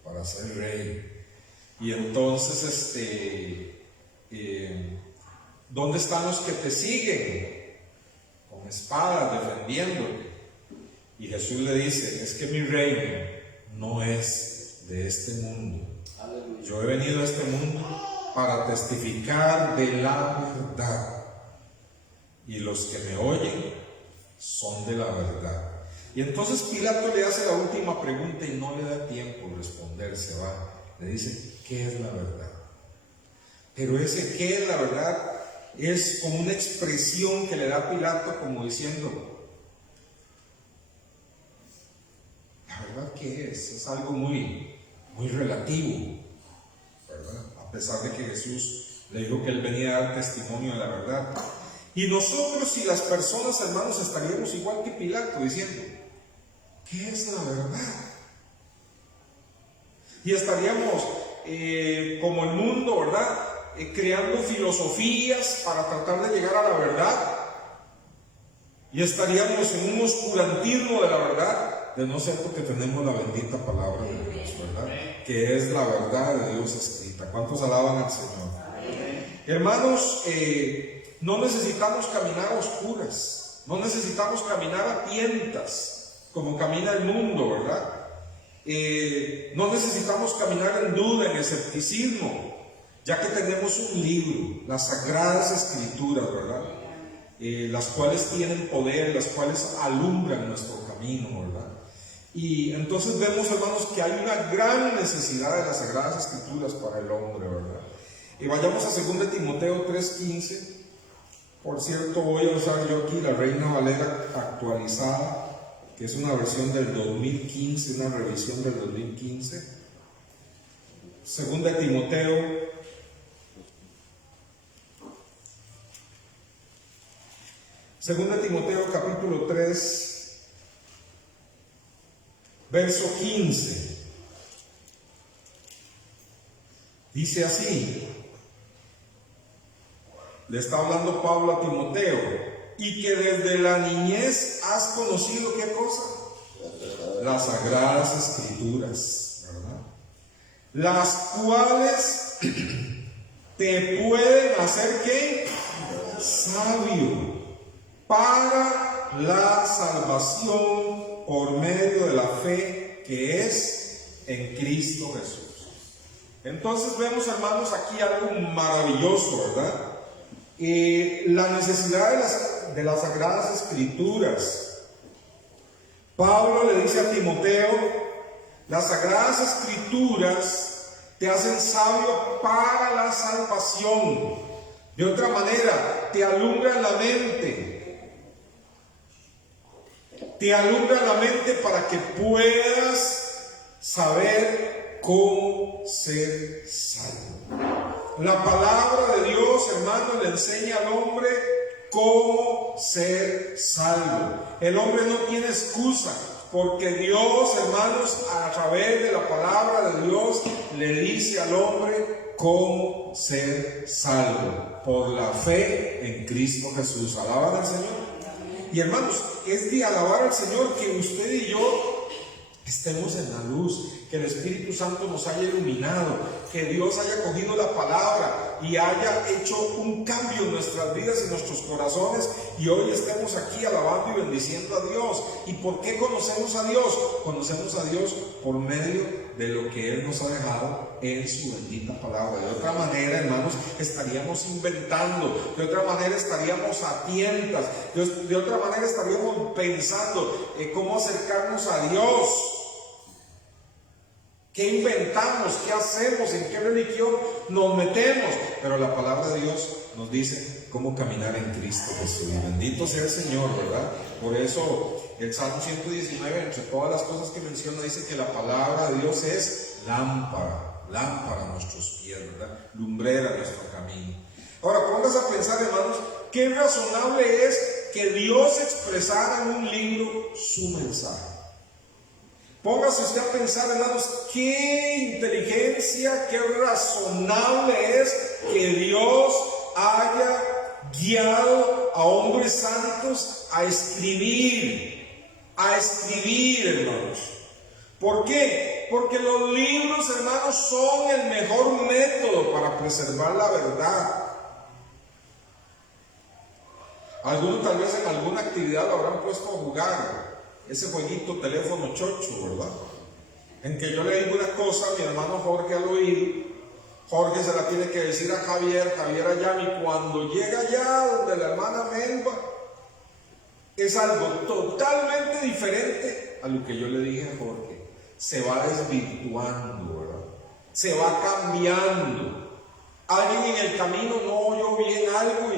para ser rey. Y entonces, ¿dónde están los que te siguen? Con espadas, defendiéndote. Y Jesús le dice, es que mi reino no es de este mundo. Aleluya. Yo he venido a este mundo para testificar de la verdad. Y los que me oyen son de la verdad. Y entonces Pilato le hace la última pregunta y no le da tiempo de responder, se va. Le dice, ¿qué es la verdad? Pero ese ¿qué es la verdad? Es como una expresión que le da Pilato como diciendo, ¿la verdad qué es? Es algo muy relativo, ¿verdad? A pesar de que Jesús le dijo que él venía a dar testimonio de la verdad. Y nosotros y las personas, hermanos, estaríamos igual que Pilato diciendo, ¿qué es la verdad? Y estaríamos como el mundo, ¿verdad? Creando filosofías para tratar de llegar a la verdad. Y estaríamos en un oscurantismo de la verdad, de no ser porque tenemos la bendita palabra de Dios, ¿verdad? Que es la verdad de Dios escrita. ¿Cuántos alaban al Señor? Hermanos, no necesitamos caminar a oscuras, no necesitamos caminar a tientas, como camina el mundo, ¿verdad? No necesitamos caminar en duda, en escepticismo, ya que tenemos un libro, las Sagradas Escrituras, ¿verdad? Las cuales tienen poder, las cuales alumbran nuestro camino, ¿verdad? Y entonces vemos, hermanos, que hay una gran necesidad de las Sagradas Escrituras para el hombre, ¿verdad? Y vayamos a 2 Timoteo 3:15. Por cierto, voy a usar yo aquí la Reina Valera actualizada, que es una versión del 2015, una revisión del 2015. 2 Timoteo Segunda de Timoteo capítulo 3, verso 15. Dice así, le está hablando Pablo a Timoteo, y que desde la niñez has conocido, ¿qué cosa? Las Sagradas Escrituras, ¿verdad? Las cuales te pueden hacer, ¿qué? Sabio para la salvación por medio de la fe que es en Cristo Jesús. Entonces vemos, hermanos, aquí algo maravilloso, ¿verdad? La necesidad de las Sagradas Escrituras. Pablo le dice a Timoteo, las Sagradas Escrituras te hacen sabio para la salvación. De otra manera, te alumbran la mente. Te alumbra la mente para que puedas saber cómo ser salvo. La palabra de Dios, hermano, le enseña al hombre cómo ser salvo. El hombre no tiene excusa, porque Dios, hermanos, a través de la palabra de Dios, le dice al hombre cómo ser salvo. Por la fe en Cristo Jesús. ¿Alaban al Señor? Y hermanos, es de alabar al Señor que usted y yo estemos en la luz, que el Espíritu Santo nos haya iluminado, que Dios haya cogido la palabra y haya hecho un cambio en nuestras vidas y nuestros corazones, y hoy estemos aquí alabando y bendiciendo a Dios. ¿Y por qué conocemos a Dios? Conocemos a Dios por medio de lo que Él nos ha dejado en su bendita palabra. De otra manera, hermanos, estaríamos inventando, de otra manera estaríamos a tientas, de otra manera estaríamos pensando cómo acercarnos a Dios. ¿Qué inventamos? ¿Qué hacemos? ¿En qué religión nos metemos? Pero la palabra de Dios nos dice cómo caminar en Cristo Jesús. Bendito sea el Señor, ¿verdad? Por eso el Salmo 119, entre todas las cosas que menciona, dice que la palabra de Dios es lámpara a nuestros pies, ¿verdad? Lumbrera a nuestro camino. Ahora, póngase a pensar, hermanos, qué razonable es que Dios expresara en un libro su mensaje. Póngase usted a pensar, hermanos, qué inteligencia, qué razonable es que Dios haya guiado a hombres santos a escribir, hermanos. ¿Por qué? Porque los libros, hermanos, son el mejor método para preservar la verdad. Algunos tal vez en alguna actividad lo habrán puesto a jugar, ese jueguito teléfono chocho, ¿verdad? En que yo le digo una cosa a mi hermano Jorge al oído, Jorge se la tiene que decir a Javier, Javier a Yami. Cuando llega allá donde la hermana Melba, es algo totalmente diferente a lo que yo le dije a Jorge. Se va desvirtuando, ¿verdad? Se va cambiando. Alguien en el camino no oyó bien algo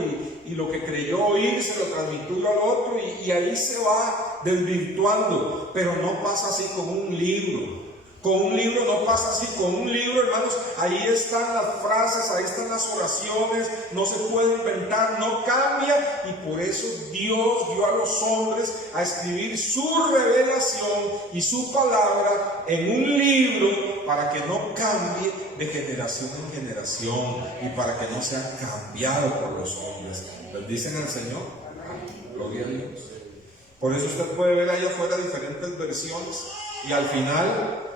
y lo que creyó oír se lo transmitió al otro y ahí se va desvirtuando. Pero no pasa así con un libro. Con un libro no pasa así. Con un libro, hermanos, ahí están las frases, ahí están las oraciones, no se puede inventar, no cambia, y por eso Dios dio a los hombres a escribir su revelación y su palabra en un libro para que no cambie de generación en generación y para que no sea cambiado por los hombres. ¿Bendicen al Señor? Gloria a Dios. Por eso usted puede ver allá afuera diferentes versiones y al final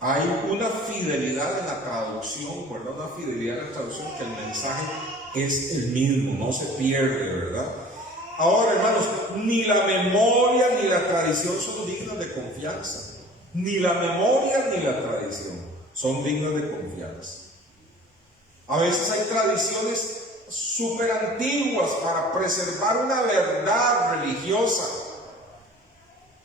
hay una fidelidad en la traducción, ¿verdad? Una fidelidad en la traducción, que el mensaje es el mismo, no se pierde, ¿verdad? Ahora, hermanos, ni la memoria ni la tradición son dignas de confianza. Ni la memoria ni la tradición son dignas de confianza. A veces hay tradiciones súper antiguas para preservar una verdad religiosa.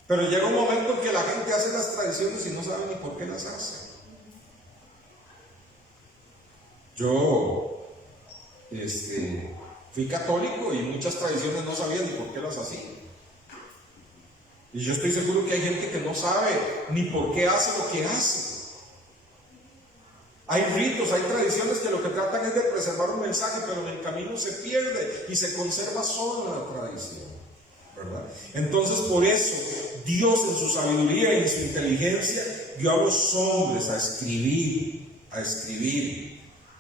Pero llega un momento en que la gente hace las tradiciones y no sabe ni por qué las hace. Yo fui católico y muchas tradiciones no sabía ni por qué las hacía. Y yo estoy seguro que hay gente que no sabe ni por qué hace lo que hace. Hay ritos, hay tradiciones que lo que tratan es de preservar un mensaje, pero en el camino se pierde y se conserva solo la tradición. ¿verdad? Entonces, por eso Dios en su sabiduría y en su inteligencia dio a los hombres a escribir.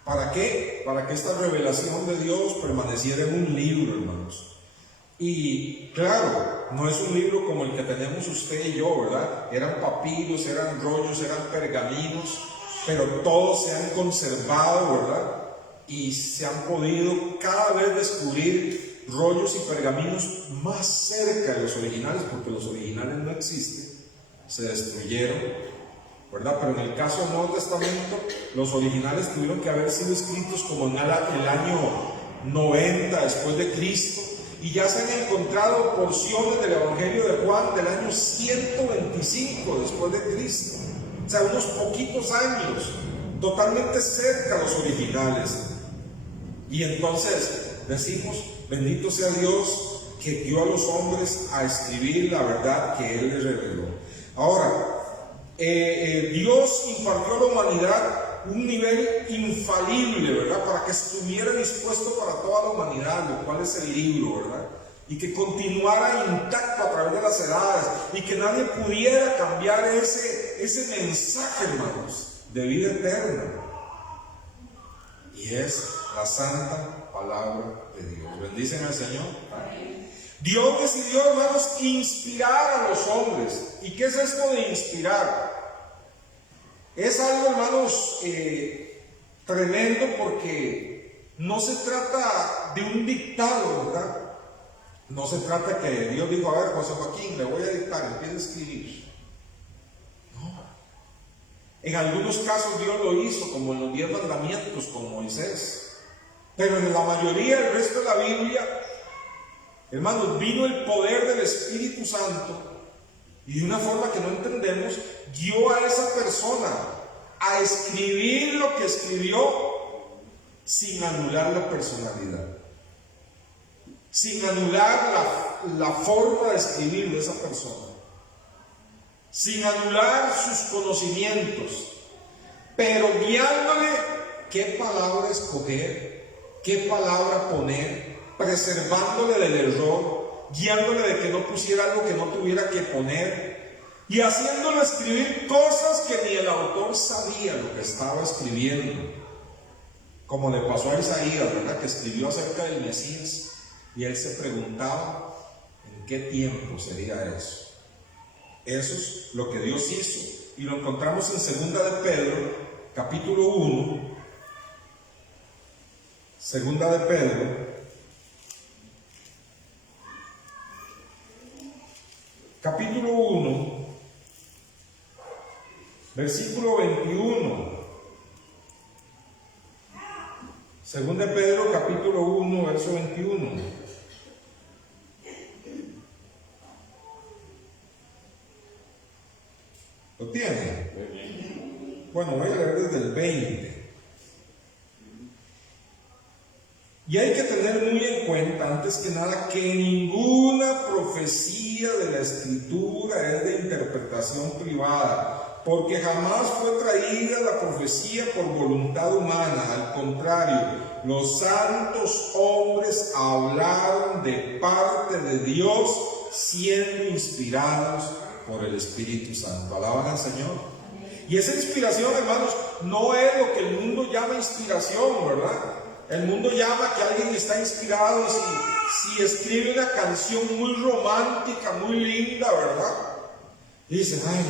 ¿Para qué? Para que esta revelación de Dios permaneciera en un libro, hermanos. Y claro, no es un libro como el que tenemos usted y yo, ¿verdad? Eran papiros, eran rollos, eran pergaminos, pero todos se han conservado, ¿verdad? Y se han podido cada vez descubrir rollos y pergaminos más cerca de los originales, porque los originales no existen, se destruyeron, ¿verdad? Pero en el caso del Nuevo Testamento, los originales tuvieron que haber sido escritos como en el año 90 después de Cristo, y ya se han encontrado porciones del Evangelio de Juan del año 125 después de Cristo, o sea, unos poquitos años, totalmente cerca de los originales. Y entonces decimos, bendito sea Dios que dio a los hombres a escribir la verdad que Él les reveló. Ahora, Dios impartió a la humanidad un nivel infalible, ¿verdad? Para que estuviera dispuesto para toda la humanidad, lo cual es el libro, ¿verdad? Y que continuara intacto a través de las edades, y que nadie pudiera cambiar ese mensaje, hermanos, de vida eterna. Y es la santa palabra de Dios. Bendicen al Señor. Dios decidió, hermanos, inspirar a los hombres. ¿Y qué es esto de inspirar? Es algo, hermanos, tremendo, porque no se trata de un dictado, ¿verdad? No se trata que Dios dijo, a ver, José Joaquín, le voy a dictar, empieza a escribir. No. En algunos casos Dios lo hizo, como en los 10 mandamientos, con Moisés. Pero en la mayoría del resto de la Biblia, hermanos, vino el poder del Espíritu Santo, y de una forma que no entendemos, guió a esa persona a escribir lo que escribió sin anular la personalidad, sin anular la forma de escribir de esa persona, sin anular sus conocimientos, pero guiándole qué palabra escoger, qué palabra poner, preservándole del error, guiándole de que no pusiera algo que no tuviera que poner, y haciéndole escribir cosas que ni el autor sabía lo que estaba escribiendo, como le pasó a Isaías, ¿verdad? Que escribió acerca del Mesías, y él se preguntaba en qué tiempo sería eso. Eso es lo que Dios hizo, y lo encontramos en 2 de Pedro, capítulo 1, 2 de Pedro, capítulo 1, versículo 21. 2 de Pedro, capítulo 1, verso 21. ¿Lo tiene? Bueno, voy a leer desde el 20. Y hay que tener muy en cuenta, antes que nada, que ninguna profecía de la Escritura es de interpretación privada, porque jamás fue traída la profecía por voluntad humana. Al contrario, los santos hombres hablaron de parte de Dios, siendo inspirados por el Espíritu Santo. ¿Alaban al Señor? Y esa inspiración, hermanos, no es lo que el mundo llama inspiración, ¿verdad? El mundo llama que alguien está inspirado, y si escribe una canción muy romántica, muy linda, ¿verdad? Y dicen, ay,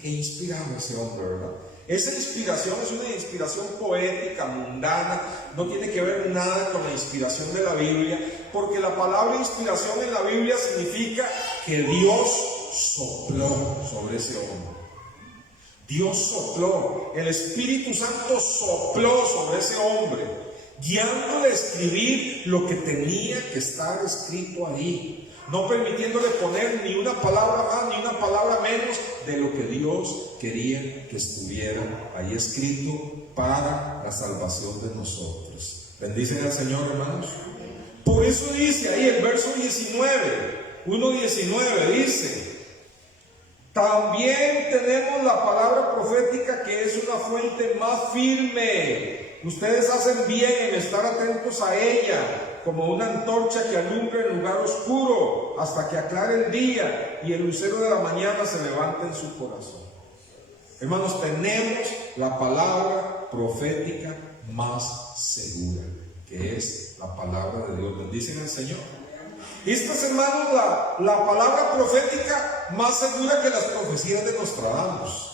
qué inspirado ese hombre, ¿verdad? Esa inspiración es una inspiración poética, mundana, no tiene que ver nada con la inspiración de la Biblia, porque la palabra inspiración en la Biblia significa que Dios sopló sobre ese hombre. Dios sopló, el Espíritu Santo sopló sobre ese hombre, guiándole a escribir lo que tenía que estar escrito ahí, no permitiéndole poner ni una palabra más ni una palabra menos de lo que Dios quería que estuviera ahí escrito para la salvación de nosotros. Bendicen al Señor, hermanos. Por eso dice ahí el verso 1:19 dice: también tenemos la palabra profética, que es una fuente más firme. Ustedes hacen bien en estar atentos a ella, como una antorcha que alumbra en lugar oscuro hasta que aclare el día y el lucero de la mañana se levante en su corazón. Hermanos, tenemos la palabra profética más segura, que es la palabra de Dios. Bendicen al Señor. Esta es, hermanos, la palabra profética más segura que las profecías de Nostradamus,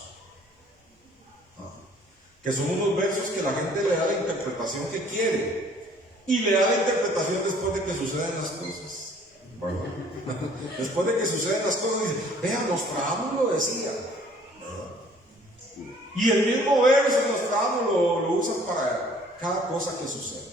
que son unos versos que la gente le da la interpretación que quiere y le da la interpretación después de que suceden las cosas. Bueno, después de que suceden las cosas, dicen, vean, Nostradamus lo decía. Y el mismo verso Nostradamus lo usan para cada cosa que sucede.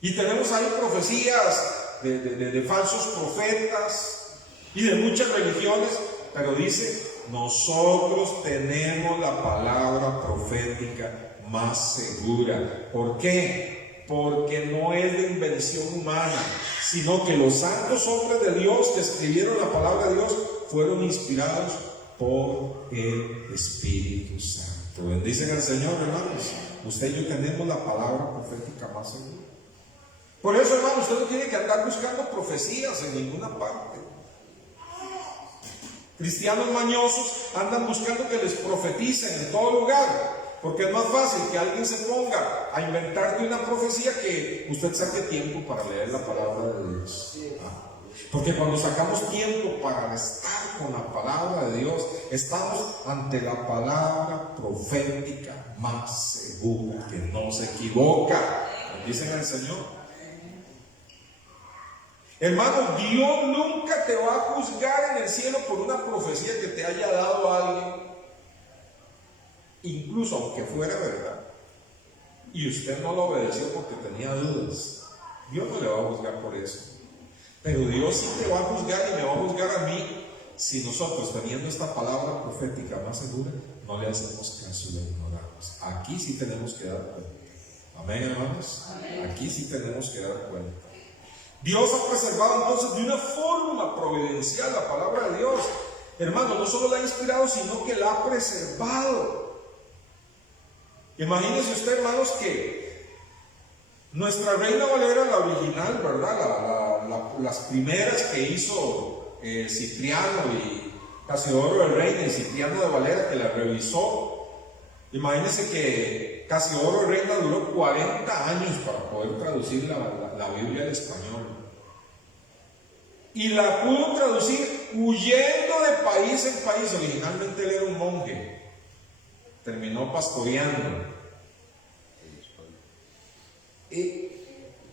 Y tenemos ahí profecías de falsos profetas y de muchas religiones, pero dice, nosotros tenemos la palabra profética más segura. ¿Por qué? Porque no es de invención humana, sino que los santos hombres de Dios que escribieron la palabra de Dios fueron inspirados por el Espíritu Santo. Bendicen al Señor, hermanos. Usted y yo tenemos la palabra profética más segura. Por eso, hermano, usted no tiene que andar buscando profecías en ninguna parte. Cristianos mañosos andan buscando que les profeticen en todo lugar, porque es más fácil que alguien se ponga a inventarte una profecía que usted saque tiempo para leer la palabra de Dios. Porque cuando sacamos tiempo para estar con la palabra de Dios, estamos ante la palabra profética más segura, que no se equivoca. Dicen al Señor. Hermano, Dios nunca te va a juzgar en el cielo por una profecía que te haya dado alguien, incluso aunque fuera verdad, y usted no lo obedeció porque tenía dudas. Dios no le va a juzgar por eso. Pero Dios sí te va a juzgar y me va a juzgar a mí si nosotros, teniendo esta palabra profética más segura, no le hacemos caso y la ignoramos. Aquí sí tenemos que dar cuenta. Amén, hermanos. Aquí sí tenemos que dar cuenta. Dios ha preservado entonces de una forma providencial la palabra de Dios. Hermano, no solo la ha inspirado, sino que la ha preservado. Imagínese usted, hermanos, que nuestra Reina Valera, la original, ¿verdad? Las primeras que hizo Cipriano y Casiodoro del Reina y Cipriano de Valera, que la revisó. Imagínense que Casiodoro del Reina duró 40 años para poder traducir la Biblia al español. Y la pudo traducir huyendo de país en país. Originalmente él era un monje. Terminó pastoreando.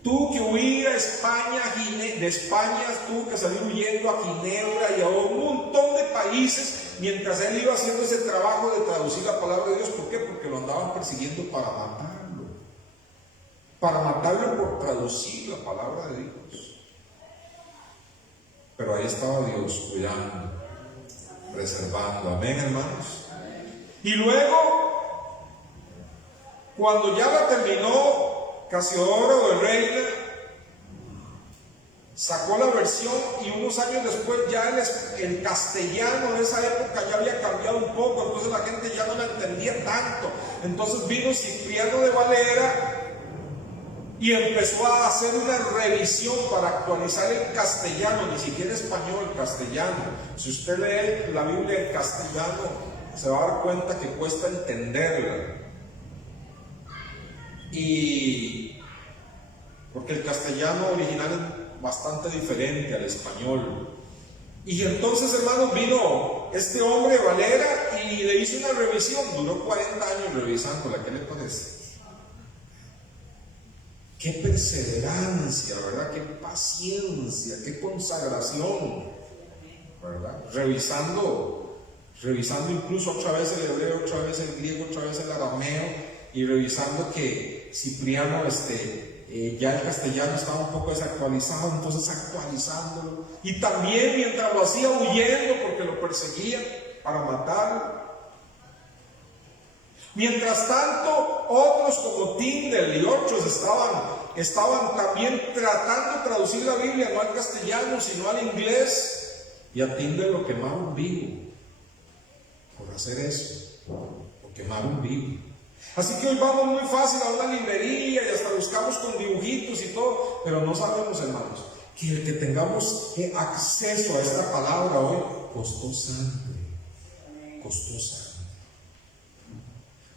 Tuvo que huir a España, de España tuvo que salir huyendo a Ginebra y a un montón de países mientras él iba haciendo ese trabajo de traducir la palabra de Dios. ¿Por qué? Porque lo andaban persiguiendo para matarlo. Para matarlo por traducir la palabra de Dios. Pero ahí estaba Dios cuidando, preservando. Amén, hermanos. Y luego, cuando ya la terminó Casiodoro del Reina, sacó la versión y unos años después ya el castellano de esa época ya había cambiado un poco, entonces la gente ya no la entendía tanto. Entonces vino Cipriano de Valera y empezó a hacer una revisión para actualizar el castellano, ni siquiera español, castellano. Si usted lee la Biblia en castellano, se va a dar cuenta que cuesta entenderla. Y porque el castellano original es bastante diferente al español. Y entonces, hermanos, vino este hombre Valera y le hizo una revisión. Duró 40 años revisándola. ¿Qué le parece? Qué perseverancia, ¿verdad? Qué paciencia, qué consagración, ¿verdad? Revisando incluso otra vez el hebreo, otra vez el griego, otra vez el arameo, y revisando que Cipriano, ya el castellano estaba un poco desactualizado, entonces actualizándolo. Y también mientras lo hacía huyendo porque lo perseguían para matarlo. Mientras tanto, otros como Tyndale y otros estaban también tratando de traducir la Biblia no al castellano, sino al inglés. Y a Tyndale lo quemaron vivo por hacer eso. Lo quemaron vivo. Así que hoy vamos muy fácil a una librería y hasta buscamos con dibujitos y todo, pero no sabemos, hermanos, que el que tengamos acceso a esta palabra hoy costó sangre. Costó sangre.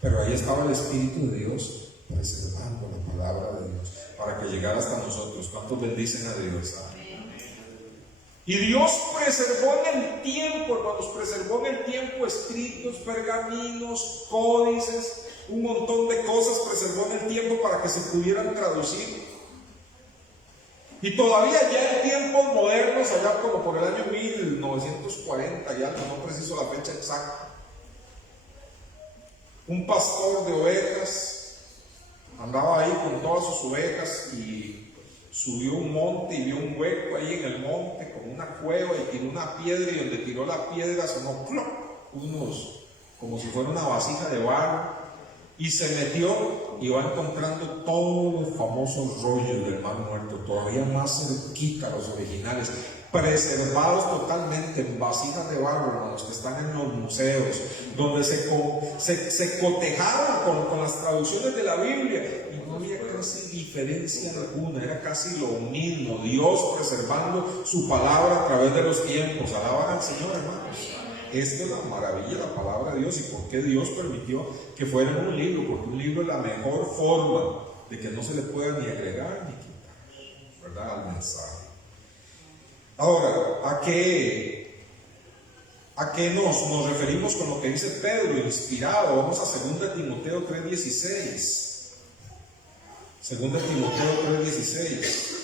Pero ahí estaba el Espíritu de Dios preservando la palabra de Dios para que llegara hasta nosotros. ¿Cuántos bendicen a Dios? Y Dios preservó en el tiempo, hermanos, preservó en el tiempo escritos, pergaminos, códices, un montón de cosas preservó en el tiempo para que se pudieran traducir. Y todavía ya en tiempos modernos, allá como por el año 1940, ya no preciso la fecha exacta, un pastor de ovejas andaba ahí con todas sus ovejas y subió un monte y vio un hueco ahí en el monte con una cueva y tiró una piedra, y donde tiró la piedra sonó ¡cloc! Como si fuera una vasija de barro, y se metió y va encontrando todos los famosos rollos del Mar Muerto, todavía más cerquita a los originales, preservados totalmente en vasijas de barro, hermanos, que están en los museos, donde se cotejaron con las traducciones de la Biblia, y no había casi diferencia alguna, era casi lo mismo. Dios preservando su palabra a través de los tiempos. Alaban al Señor, hermanos. Esta es la maravilla de la palabra de Dios, y por qué Dios permitió que fuera en un libro, porque un libro es la mejor forma de que no se le pueda ni agregar ni quitar, ¿verdad?, al mensaje. Ahora, ¿a qué nos referimos con lo que dice Pedro, inspirado? Vamos a 2 Timoteo 3:16. 2 Timoteo 3:16.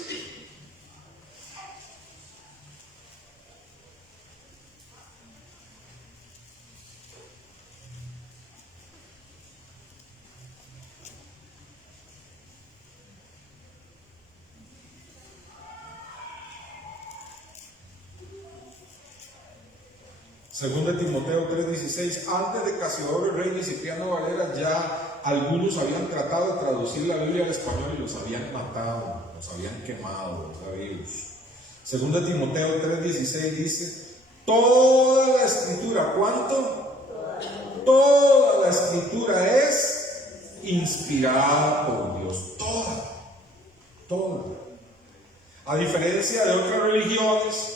Según de Timoteo 3:16, antes de Casiodoro el rey y Cipriano Valera, ya algunos habían tratado de traducir la Biblia al español y los habían matado, los habían quemado, los sabios. Según de Timoteo 3:16 dice, toda la escritura, ¿cuánto? Toda la escritura es inspirada por Dios, toda. A diferencia de otras religiones,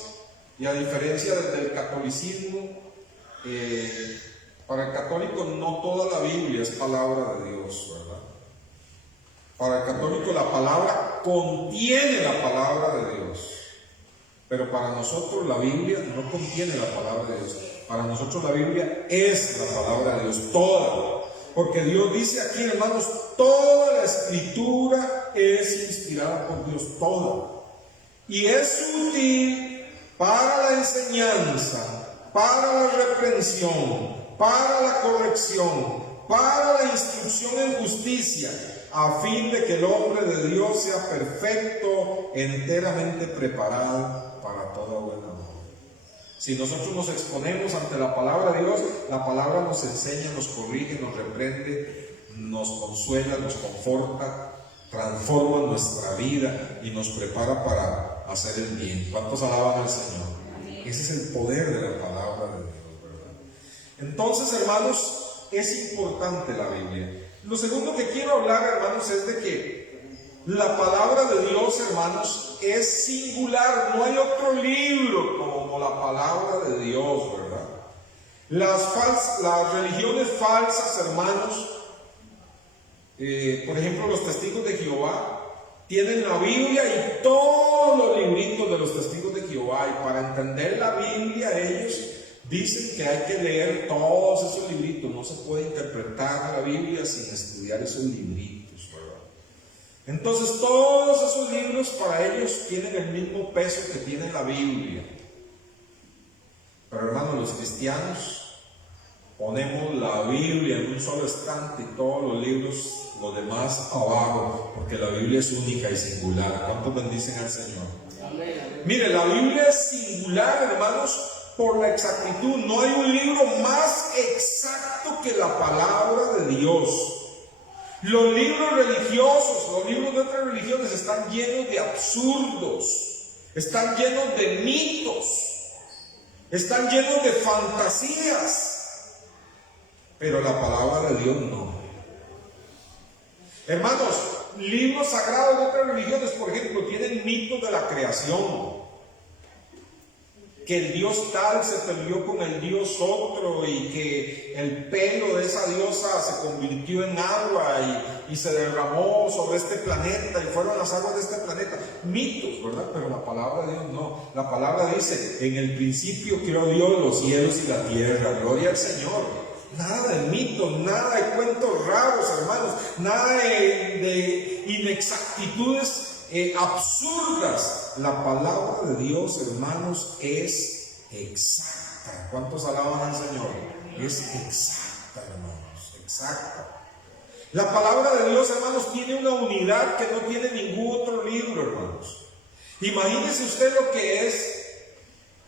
y a diferencia del catolicismo, para el católico no toda la Biblia es palabra de Dios, ¿verdad? Para el católico la palabra contiene la palabra de Dios, pero para nosotros la Biblia no contiene la palabra de Dios. Para nosotros la Biblia es la palabra de Dios, toda. Porque Dios dice aquí, hermanos, toda la escritura es inspirada por Dios, toda. Y es útil para la enseñanza, para la reprensión, para la corrección, para la instrucción en justicia, a fin de que el hombre de Dios sea perfecto, enteramente preparado para toda buena obra. Si nosotros nos exponemos ante la palabra de Dios, la palabra nos enseña, nos corrige, nos reprende, nos consuela, nos conforta, transforma nuestra vida y nos prepara para hacer el bien. ¿Cuántos alaban al Señor? Ese es el poder de la palabra de Dios, ¿verdad? Entonces, hermanos, es importante la Biblia. Lo segundo que quiero hablar, hermanos, es de que la palabra de Dios, hermanos, es singular. No hay otro libro como la palabra de Dios, ¿verdad? Las religiones falsas, hermanos, por ejemplo, los testigos de Jehová tienen la Biblia y todos los libritos de los testigos de Jehová, y para entender la Biblia ellos dicen que hay que leer todos esos libritos. No se puede interpretar la Biblia sin estudiar esos libritos, ¿verdad? Entonces todos esos libros para ellos tienen el mismo peso que tiene la Biblia. Pero, hermanos, los cristianos ponemos la Biblia en un solo estante y todos los libros, los demás abajo, porque la Biblia es única y singular. ¿Cuántos bendicen al Señor? Amén. Mire, la Biblia es singular, hermanos, por la exactitud. No hay un libro más exacto que la palabra de Dios. Los libros religiosos, los libros de otras religiones están llenos de absurdos, están llenos de mitos, están llenos de fantasías, pero la palabra de Dios no. Hermanos, libros sagrados de otras religiones, por ejemplo, tienen mitos de la creación. Que el dios tal se peleó con el dios otro y que el pelo de esa diosa se convirtió en agua y se derramó sobre este planeta y fueron las aguas de este planeta. Mitos, ¿verdad? Pero la palabra de Dios no. La palabra dice, en el principio creó Dios los cielos y la tierra. Gloria al Señor. Nada de mitos, nada de cuentos raros, hermanos. Nada de inexactitudes absurdas. La palabra de Dios, hermanos, es exacta. ¿Cuántos alaban al Señor? Es exacta, hermanos, exacta. La palabra de Dios, hermanos, tiene una unidad que no tiene ningún otro libro, hermanos. Imagínese usted lo que es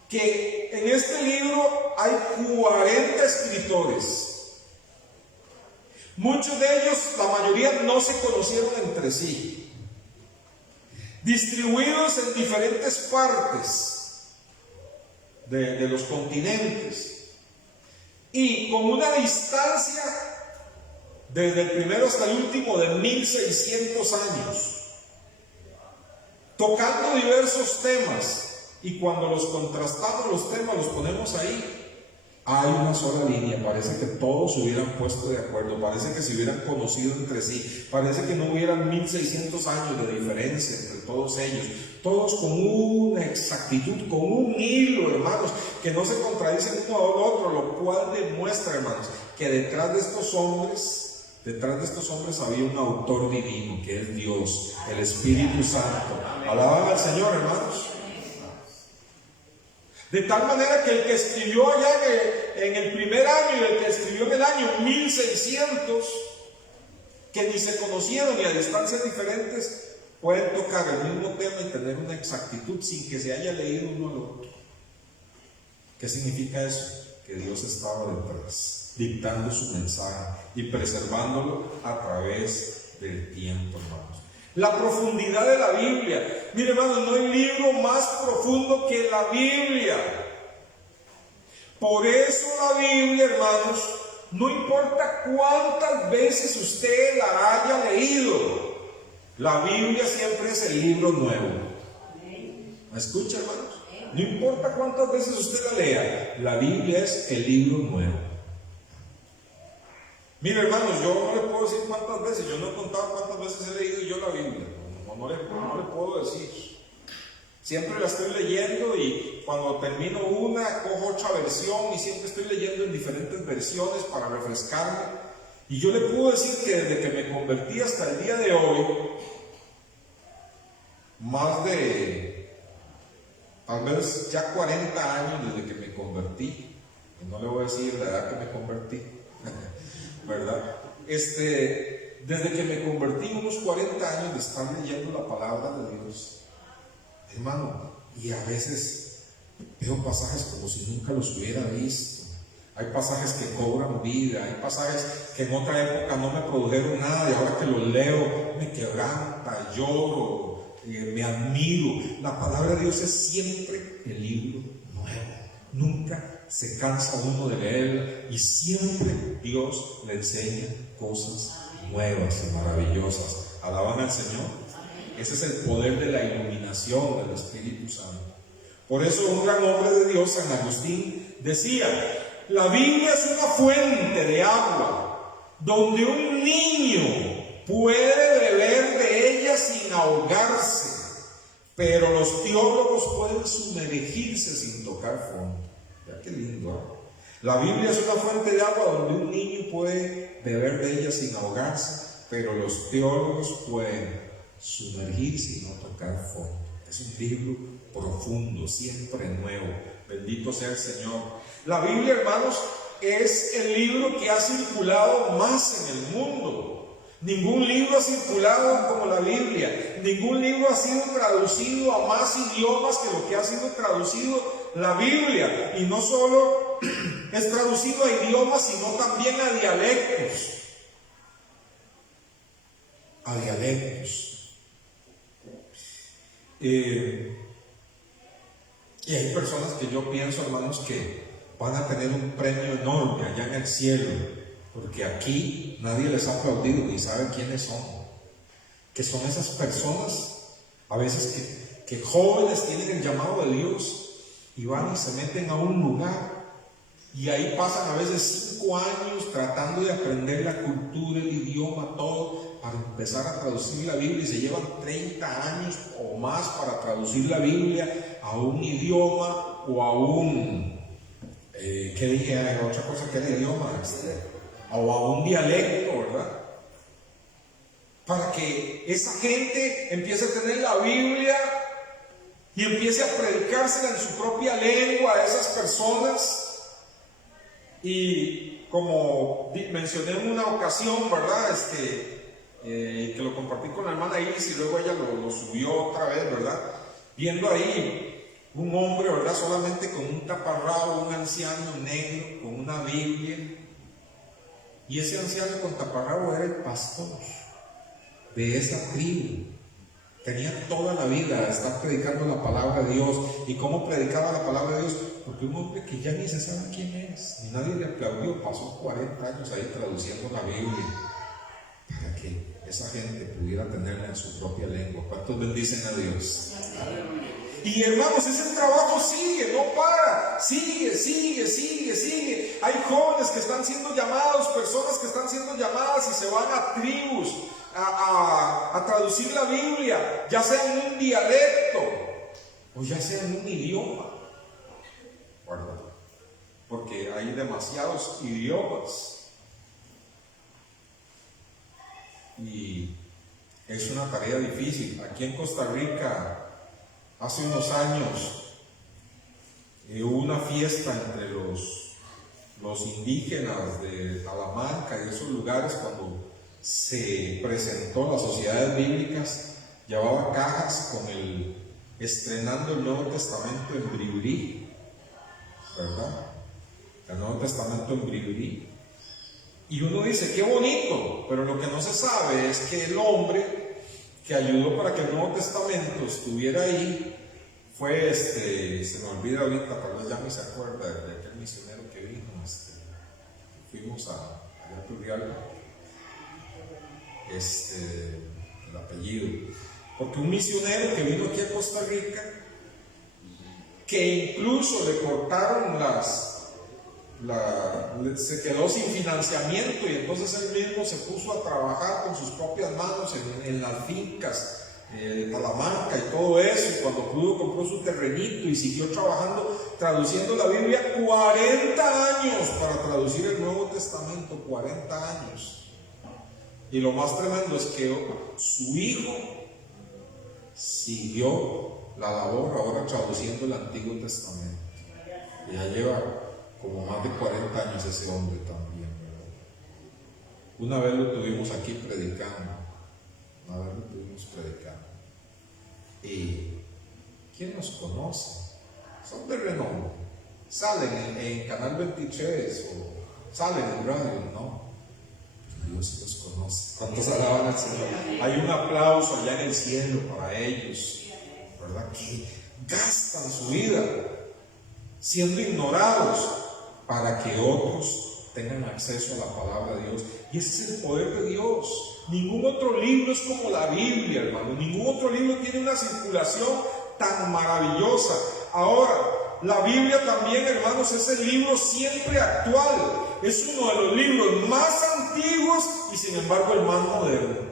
que en este libro hay 40 escritores. Muchos de ellos, la mayoría, no se conocieron entre sí, distribuidos en diferentes partes de los continentes y con una distancia desde el primero hasta el último de 1600 años, tocando diversos temas. Y cuando los contrastamos, los temas, los ponemos ahí, hay una sola línea. Parece que todos se hubieran puesto de acuerdo, parece que se hubieran conocido entre sí, parece que no hubieran 1600 años de diferencia entre todos ellos, todos con una exactitud, con un hilo, hermanos, que no se contradicen uno al otro, lo cual demuestra, hermanos, que detrás de estos hombres había un autor divino, que es Dios, el Espíritu Santo. Alaban al Señor, hermanos. De tal manera que el que escribió allá en el primer año y el que escribió en el año 1600, que ni se conocieron ni a distancias diferentes, pueden tocar el mismo tema y tener una exactitud sin que se haya leído uno al otro. ¿Qué significa eso? Que Dios estaba detrás, dictando su mensaje y preservándolo a través del tiempo, hermanos. La profundidad de la Biblia. Mire, hermanos, no hay libro más profundo que la Biblia. Por eso la Biblia, hermanos, no importa cuántas veces usted la haya leído, la Biblia siempre es el libro nuevo. ¿Me escucha, hermanos? No importa cuántas veces usted la lea, la Biblia es el libro nuevo. Mire, hermanos, yo no le puedo decir cuántas veces, yo no he contado cuántas veces he leído yo la Biblia, no le puedo decir. Siempre la estoy leyendo y cuando termino una, cojo otra versión y siempre estoy leyendo en diferentes versiones para refrescarme. Y yo le puedo decir que desde que me convertí hasta el día de hoy, más de, tal vez ya 40 años desde que me convertí, y no le voy a decir la edad que me convertí, ¿verdad? Desde que me convertí, unos 40 años de estar leyendo la palabra de Dios, hermano, y a veces veo pasajes como si nunca los hubiera visto. Hay pasajes que cobran vida, hay pasajes que en otra época no me produjeron nada y ahora que los leo me quebranta, lloro, me admiro. La palabra de Dios es siempre el libro nuevo, nunca se cansa uno de leer y siempre Dios le enseña cosas nuevas y maravillosas. ¿Alaban al Señor? Ese es el poder de la iluminación del Espíritu Santo. Por eso un gran hombre de Dios, San Agustín, decía: la Biblia es una fuente de agua donde un niño puede beber de ella sin ahogarse, pero los teólogos pueden sumergirse sin tocar fondo. Qué lindo, ¿eh? La Biblia es una fuente de agua donde un niño puede beber de ella sin ahogarse, pero los teólogos pueden sumergirse y no tocar fondo. Es un libro profundo, siempre nuevo. Bendito sea el Señor. La Biblia, hermanos, es el libro que ha circulado más en el mundo. Ningún libro ha circulado como la Biblia. Ningún libro ha sido traducido a más idiomas que lo que ha sido traducido la Biblia. Y no solo es traducido a idiomas, sino también a dialectos. A dialectos. Y hay personas que yo pienso, hermanos, que van a tener un premio enorme allá en el cielo, porque aquí nadie les ha aplaudido ni sabe quiénes son. que son esas personas, a veces que jóvenes tienen el llamado de Dios y van y se meten a un lugar y ahí pasan a veces 5 años tratando de aprender la cultura, el idioma, todo, para empezar a traducir la Biblia, y se llevan 30 años o más para traducir la Biblia a un idioma o a un, ¿qué dije? Otra cosa que era idioma, o a un dialecto, ¿verdad? Para que esa gente empiece a tener la Biblia y empiece a predicársela en su propia lengua a esas personas. Y como mencioné en una ocasión, ¿verdad? Que lo compartí con la hermana Iris y luego ella lo subió otra vez, ¿verdad? Viendo ahí un hombre, ¿verdad? Solamente con un taparrabo, un anciano negro con una Biblia. Y ese anciano con taparrabo era el pastor de esa tribu. Tenía toda la vida a estar predicando la palabra de Dios. ¿Y cómo predicaba la palabra de Dios? Porque un hombre que ya ni se sabe quién es, ni nadie le aplaudió, pasó 40 años ahí traduciendo la Biblia para que esa gente pudiera tenerla en su propia lengua. ¿Cuántos bendicen a Dios? Y hermanos, ese trabajo sigue, no para, sigue. Hay jóvenes que están siendo llamados, personas que están siendo llamadas y se van a tribus a traducir la Biblia, ya sea en un dialecto o ya sea en un idioma. Porque hay demasiados idiomas y es una tarea difícil. Aquí en Costa Rica, hace unos años, hubo una fiesta entre los indígenas de Talamanca y esos lugares. Cuando se presentó las sociedades bíblicas, llevaba cajas con estrenando el Nuevo Testamento en Bribri, ¿verdad? El Nuevo Testamento en Bribri. Y uno dice, qué bonito, pero lo que no se sabe es que el hombre que ayudó para que el Nuevo Testamento estuviera ahí fue, se me olvida ahorita, tal vez ya ni se acuerda de aquel misionero que vino, fuimos a Turrialba, el apellido, porque un misionero que vino aquí a Costa Rica, que incluso le cortaron se quedó sin financiamiento, y entonces él mismo se puso a trabajar con sus propias manos en las fincas de Talamanca y todo eso, y cuando pudo compró su terrenito y siguió trabajando, traduciendo la Biblia. 40 años para traducir el Nuevo Testamento, 40 años. Y lo más tremendo es que su hijo siguió la labor ahora traduciendo el Antiguo Testamento. Y ya lleva como más de 40 años ese hombre también, ¿verdad? Una vez lo tuvimos aquí predicando. Y ¿quién nos conoce? Son de renombre. Salen en Canal 23 o salen en radio, ¿no? Dios sí los conoce. ¿Cuántos alaban al Señor? Hay un aplauso allá en el cielo para ellos, ¿verdad? Que gastan su vida siendo ignorados para que otros tengan acceso a la palabra de Dios. Y ese es el poder de Dios. Ningún otro libro es como la Biblia, hermano. Ningún otro libro tiene una circulación tan maravillosa. Ahora, la Biblia también, hermanos, es el libro siempre actual. Es uno de los libros más antiguos y sin embargo el más moderno.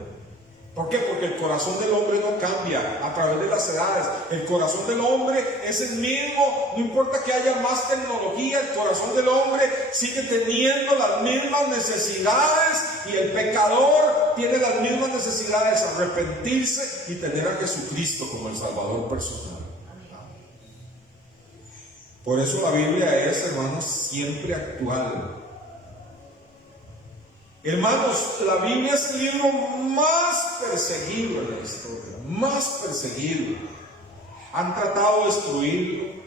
¿Por qué? Porque el corazón del hombre no cambia a través de las edades. El corazón del hombre es el mismo, no importa que haya más tecnología, el corazón del hombre sigue teniendo las mismas necesidades, y el pecador tiene las mismas necesidades: arrepentirse y tener a Jesucristo como el Salvador personal. Por eso la Biblia es, hermanos, siempre actual. Hermanos, la Biblia es el libro más perseguido en la historia, más perseguido. Han tratado de destruirlo,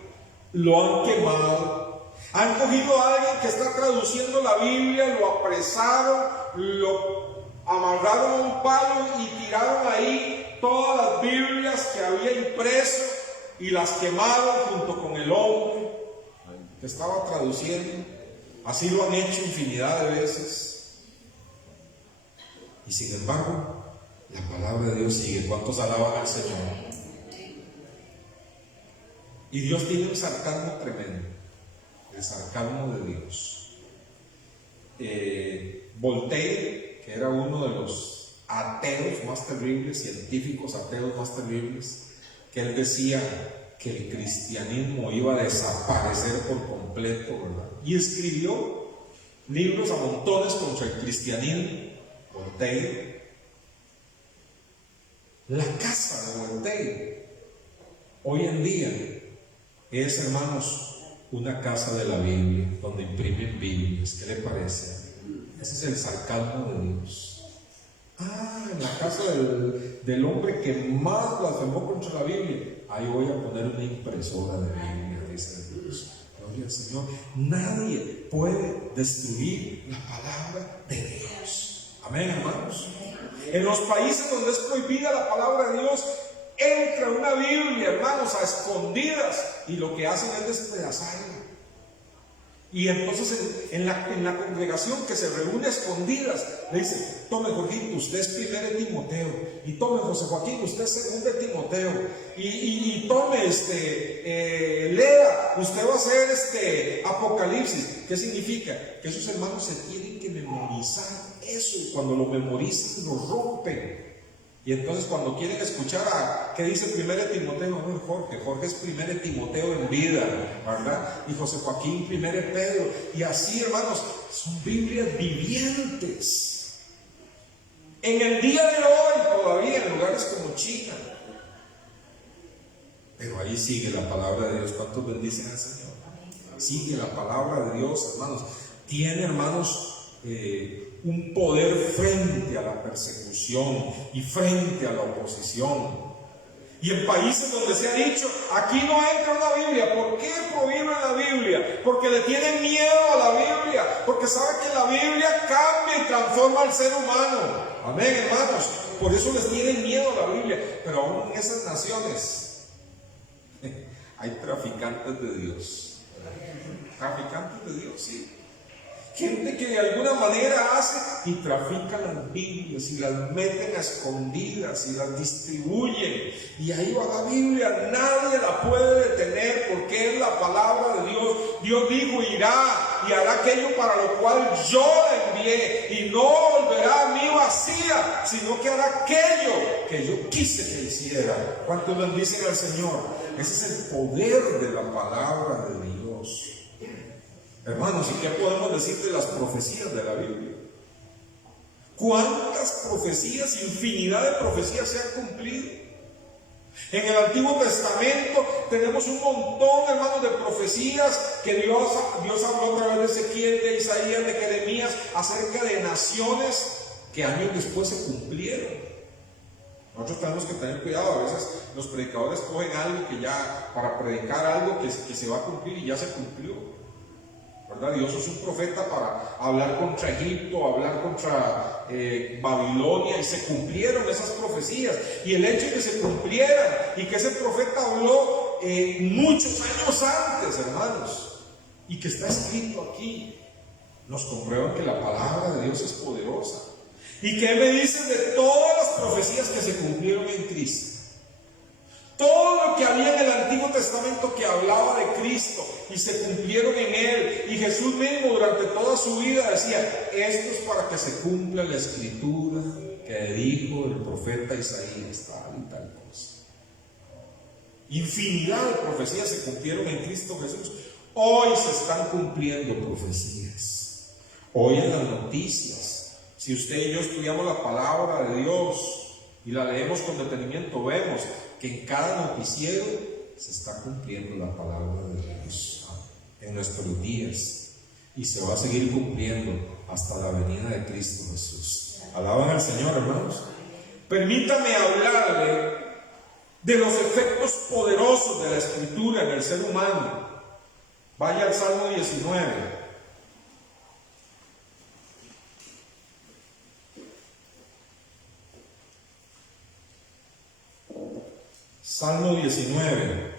lo han quemado, han cogido a alguien que está traduciendo la Biblia, lo apresaron, lo amarraron a un palo y tiraron ahí todas las Biblias que había impreso y las quemaron junto con el hombre que estaba traduciendo. Así lo han hecho infinidad de veces. Y sin embargo, La palabra de Dios sigue. ¿Cuántos alaban al Señor? Y Dios tiene un sarcasmo tremendo, el sarcasmo de Dios. Voltaire, que era uno de los ateos más terribles, científicos ateos más terribles, que él decía que el cristianismo iba a desaparecer por completo, ¿verdad? Y escribió libros a montones contra el cristianismo. Voltaire. La casa de Voltaire hoy en día es, hermanos, una casa de la Biblia, donde imprimen Biblias. ¿Qué le parece? Ese es el sarcasmo de Dios. En la casa del hombre que más blasfemó contra la Biblia, ahí voy a poner una impresora de Biblia, dice Dios. Gloria al Señor. Nadie puede destruir la palabra de Dios. Amén, hermanos. En los países donde es prohibida la palabra de Dios, entra una Biblia, hermanos, a escondidas, y lo que hacen es despedazarla. Y entonces en la congregación que se reúne a escondidas, le dice: tome Jorgito, usted es 1 Timoteo, y tome José Joaquín, usted es 2 Timoteo, y tome lea, usted va a hacer Apocalipsis. ¿Qué significa? Que esos hermanos se tienen que memorizar eso, y cuando lo memorizan lo rompen. Y entonces cuando quieren escuchar ¿qué dice 1 Timoteo? Jorge es 1 Timoteo en vida, ¿verdad? Y José Joaquín 1 Pedro. Y así, hermanos, son Biblias vivientes. En el día de hoy todavía en lugares como China. Pero ahí sigue la palabra de Dios. ¿Cuántos bendicen al Señor? Sigue la palabra de Dios, hermanos. Tiene, hermanos, un poder frente a la persecución y frente a la oposición. Y en países donde se ha dicho: aquí no entra una Biblia. ¿Por qué prohíben la Biblia? Porque le tienen miedo a la Biblia, porque saben que la Biblia cambia y transforma al ser humano. Amén, hermanos. Por eso les tienen miedo a la Biblia. Pero aún en esas naciones hay traficantes de Dios. Traficantes de Dios, sí. Gente que de alguna manera hace y trafica las Biblias y las meten a escondidas y las distribuyen. Y ahí va la Biblia, nadie la puede detener porque es la palabra de Dios. Dios dijo: irá y hará aquello para lo cual yo la envié, y no volverá a mí vacía, sino que hará aquello que yo quise que hiciera. ¿Cuántos bendicen al Señor? Ese es el poder de la palabra de Dios. Hermanos, ¿y qué podemos decir de las profecías de la Biblia? ¿Cuántas profecías, infinidad de profecías se han cumplido? En el Antiguo Testamento tenemos un montón, hermanos, de profecías que Dios habló a través de Ezequiel, de Isaías, de Jeremías, acerca de naciones que años después se cumplieron. Nosotros tenemos que tener cuidado. A veces los predicadores cogen algo que ya, para predicar algo que se va a cumplir y ya se cumplió, ¿verdad? Dios es un profeta para hablar contra Egipto, hablar contra Babilonia, y se cumplieron esas profecías. Y el hecho de que se cumplieran y que ese profeta habló muchos años antes, hermanos, y que está escrito aquí, nos comprueban que la palabra de Dios es poderosa. ¿Y qué me dicen de todas las profecías que se cumplieron en Cristo? Todo lo que había en el Antiguo Testamento que hablaba de Cristo y se cumplieron en Él. Y Jesús mismo durante toda su vida decía: esto es para que se cumpla la escritura que dijo el profeta Isaías, tal y tal cosa. Infinidad de profecías se cumplieron en Cristo Jesús. Hoy se están cumpliendo profecías. Hoy en las noticias, si usted y yo estudiamos la palabra de Dios y la leemos con detenimiento, vemos que en cada noticiero se está cumpliendo la palabra de Dios en nuestros días, y se va a seguir cumpliendo hasta la venida de Cristo Jesús. Alaban al Señor, hermanos. Permítame hablarle de los efectos poderosos de la Escritura en el ser humano. Vaya al Salmo 19. Salmo 19.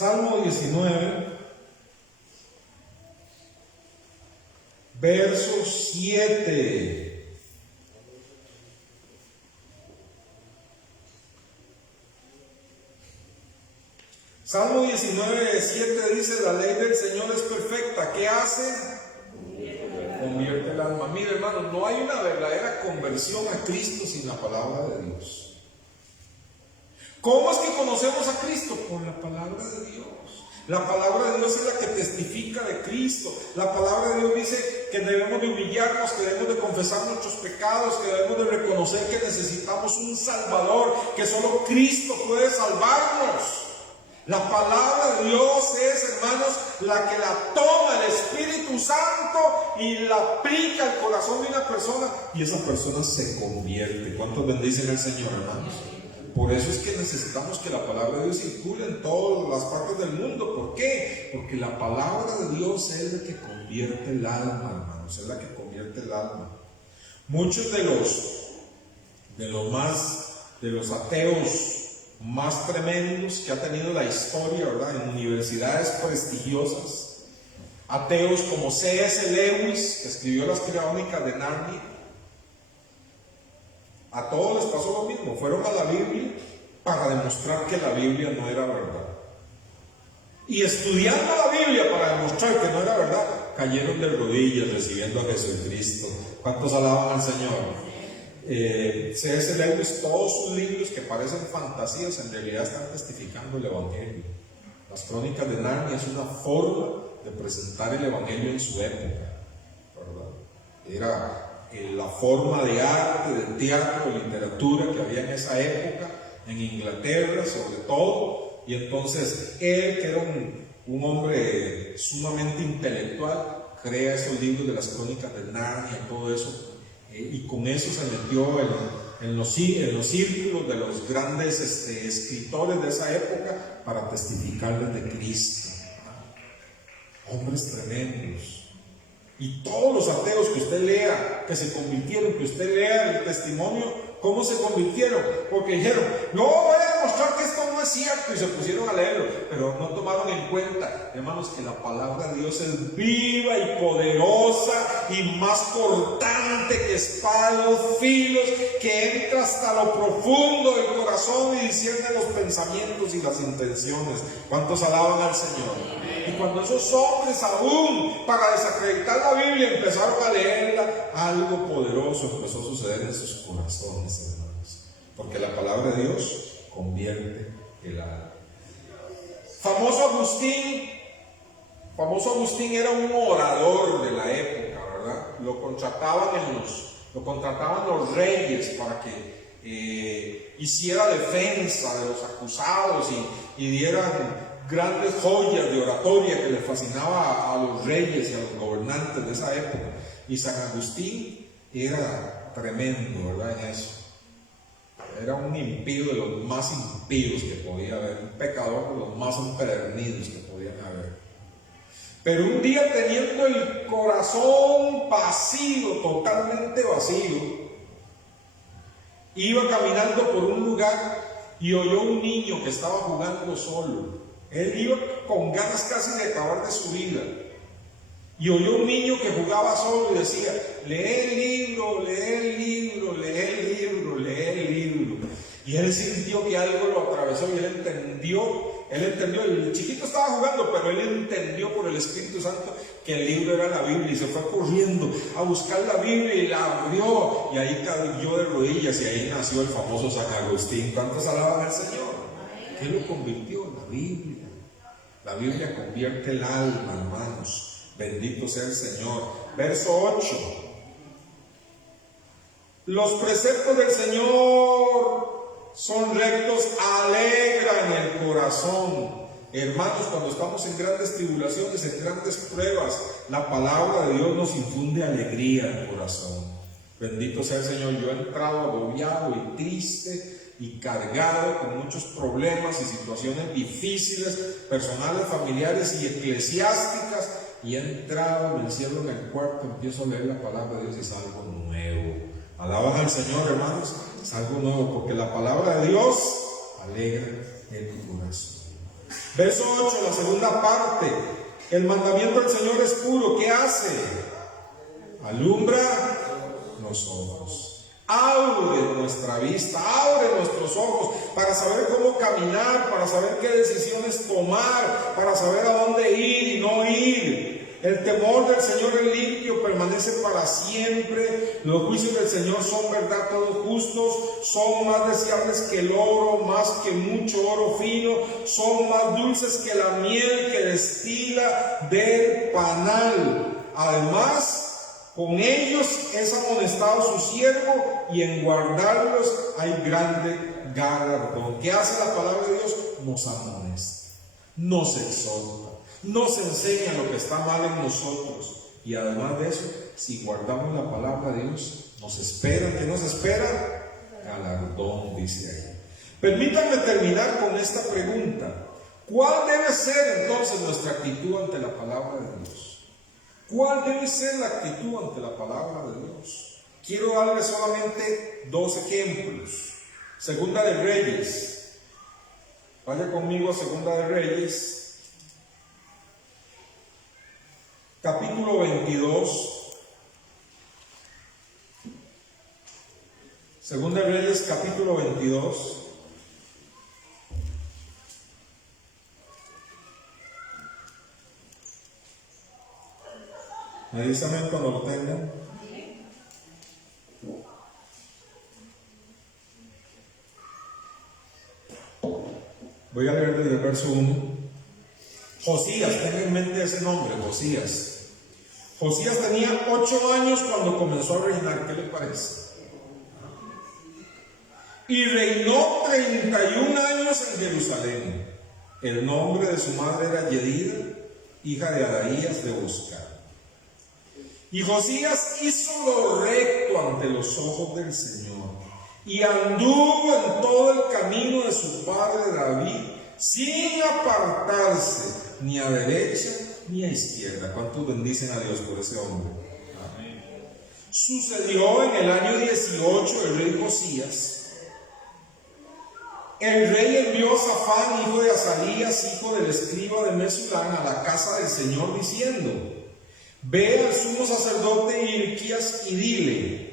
Salmo 19, verso 7. Salmo 19, 7 dice: la ley del Señor es perfecta. ¿Qué hace? Convierte el alma. Mire, hermano, no hay una verdadera conversión a Cristo sin la palabra de Dios. ¿Cómo es que conocemos a Cristo? Por la palabra de Dios. La palabra de Dios es la que testifica de Cristo. La palabra de Dios dice que debemos de humillarnos, que debemos de confesar nuestros pecados, que debemos de reconocer que necesitamos un Salvador, que solo Cristo puede salvarnos. La palabra de Dios es, hermanos, la que la toma el Espíritu Santo y la aplica al corazón de una persona, y esa persona se convierte. ¿Cuántos bendicen al Señor, hermanos? Por eso es que necesitamos que la palabra de Dios circule en todas las partes del mundo. ¿Por qué? Porque la palabra de Dios es la que convierte el alma, hermanos, es la que convierte el alma. Muchos de los ateos más tremendos que ha tenido la historia, ¿verdad?, en universidades prestigiosas, ateos como C.S. Lewis, que escribió las Crónicas de Narnia, a todos les pasó lo mismo. Fueron a la Biblia para demostrar que la Biblia no era verdad, y estudiando la Biblia para demostrar que no era verdad, cayeron de rodillas recibiendo a Jesucristo. ¿Cuántos alaban al Señor? C.S. Lewis, todos sus libros que parecen fantasías en realidad están testificando el Evangelio. Las Crónicas de Narnia es una forma de presentar el Evangelio en su época, ¿verdad? Era la forma de arte, de teatro, de literatura que había en esa época, en Inglaterra sobre todo. Y entonces él, que era un hombre sumamente intelectual, crea esos libros de las Crónicas de Narnia y todo eso, y con eso se metió en los círculos de los grandes escritores de esa época para testificarles de Cristo. Hombres tremendos. Y todos los ateos que usted lea, que se convirtieron, que usted lea el testimonio, ¿cómo se convirtieron? Porque dijeron: no, voy a demostrar que esto no es cierto, y se pusieron a leerlo, pero no tomaron en cuenta, hermanos, que la palabra de Dios es viva y poderosa y más cortante que espada de dos filos, que entra hasta lo profundo del corazón y discierne los pensamientos y las intenciones. ¿Cuántos alaban al Señor? Y cuando esos hombres, aún para desacreditar la Biblia, empezaron a leerla, algo poderoso empezó a suceder en sus corazones, hermanos, porque la palabra de Dios convierte el alma. Famoso Agustín era un orador de la época, ¿verdad? Lo contrataban los reyes para que hiciera defensa de los acusados y dieran grandes joyas de oratoria que le fascinaba a los reyes y a los gobernantes de esa época. Y San Agustín era tremendo, ¿verdad?, en eso. Era un impío de los más impíos que podía haber, un pecador de los más empedernidos que podían haber. Pero un día, teniendo el corazón vacío, totalmente vacío, iba caminando por un lugar y oyó un niño que estaba jugando solo. Él iba con ganas casi de acabar de su vida, y oyó un niño que jugaba solo y decía: lee el libro, lee el libro, lee el libro, lee el libro. Y él sintió que algo lo atravesó y él entendió, el chiquito estaba jugando, pero él entendió por el Espíritu Santo que el libro era la Biblia, y se fue corriendo a buscar la Biblia y la abrió, y ahí cayó de rodillas, y ahí nació el famoso San Agustín. ¿Cuántos alaban al Señor? ¿Qué lo convirtió? La Biblia. La Biblia convierte el alma, hermanos. Bendito sea el Señor. Verso 8. Los preceptos del Señor son rectos, alegran el corazón. Hermanos, cuando estamos en grandes tribulaciones, en grandes pruebas, la palabra de Dios nos infunde alegría al corazón. Bendito sea el Señor. Yo he entrado agobiado y triste y cargado con muchos problemas y situaciones difíciles, personales, familiares y eclesiásticas, y he entrado, me encierro en el cuarto, empiezo a leer la palabra de Dios y es algo nuevo. Alaban al Señor, hermanos, es algo nuevo, porque la palabra de Dios alegra el corazón. Verso 8, la segunda parte. El mandamiento del Señor es puro. ¿Qué hace? Alumbra los ojos. Abre nuestra vista, abre nuestros ojos para saber cómo caminar, para saber qué decisiones tomar, para saber a dónde ir y no ir. El temor del Señor es limpio, permanece para siempre. Los juicios del Señor son verdad, todos justos, son más deseables que el oro, más que mucho oro fino, son más dulces que la miel que destila del panal. Además, con ellos es amonestado su siervo, y en guardarlos hay grande galardón. ¿Qué hace la palabra de Dios? Nos amonesta, nos exhorta, nos enseña lo que está mal en nosotros. Y además de eso, si guardamos la palabra de Dios, nos espera. ¿Qué nos espera? Galardón, dice ahí. Permítanme terminar con esta pregunta. ¿Cuál debe ser entonces nuestra actitud ante la palabra de Dios? ¿Cuál debe ser la actitud ante la palabra de Dios? Quiero darles solamente 2 ejemplos. Segunda de Reyes. Vaya conmigo a Segunda de Reyes, capítulo 22. Segunda de Reyes, capítulo 22. Me dice amén cuando lo tengan. Voy a leer desde el verso 1. Josías, tengan en mente ese nombre, Josías. Josías tenía 8 años cuando comenzó a reinar. ¿Qué le parece? Y reinó 31 años en Jerusalén. El nombre de su madre era Yedida, hija de Adaías de Bosca. Y Josías hizo lo recto ante los ojos del Señor, y anduvo en todo el camino de su padre David, sin apartarse ni a derecha ni a izquierda. ¿Cuántos bendicen a Dios por ese hombre? Amén. Sucedió en el año 18 del rey Josías. El rey envió a Safán, hijo de Azalías, hijo del escriba de Mesulán, a la casa del Señor, diciendo: Ve al sumo sacerdote Hilquías y dile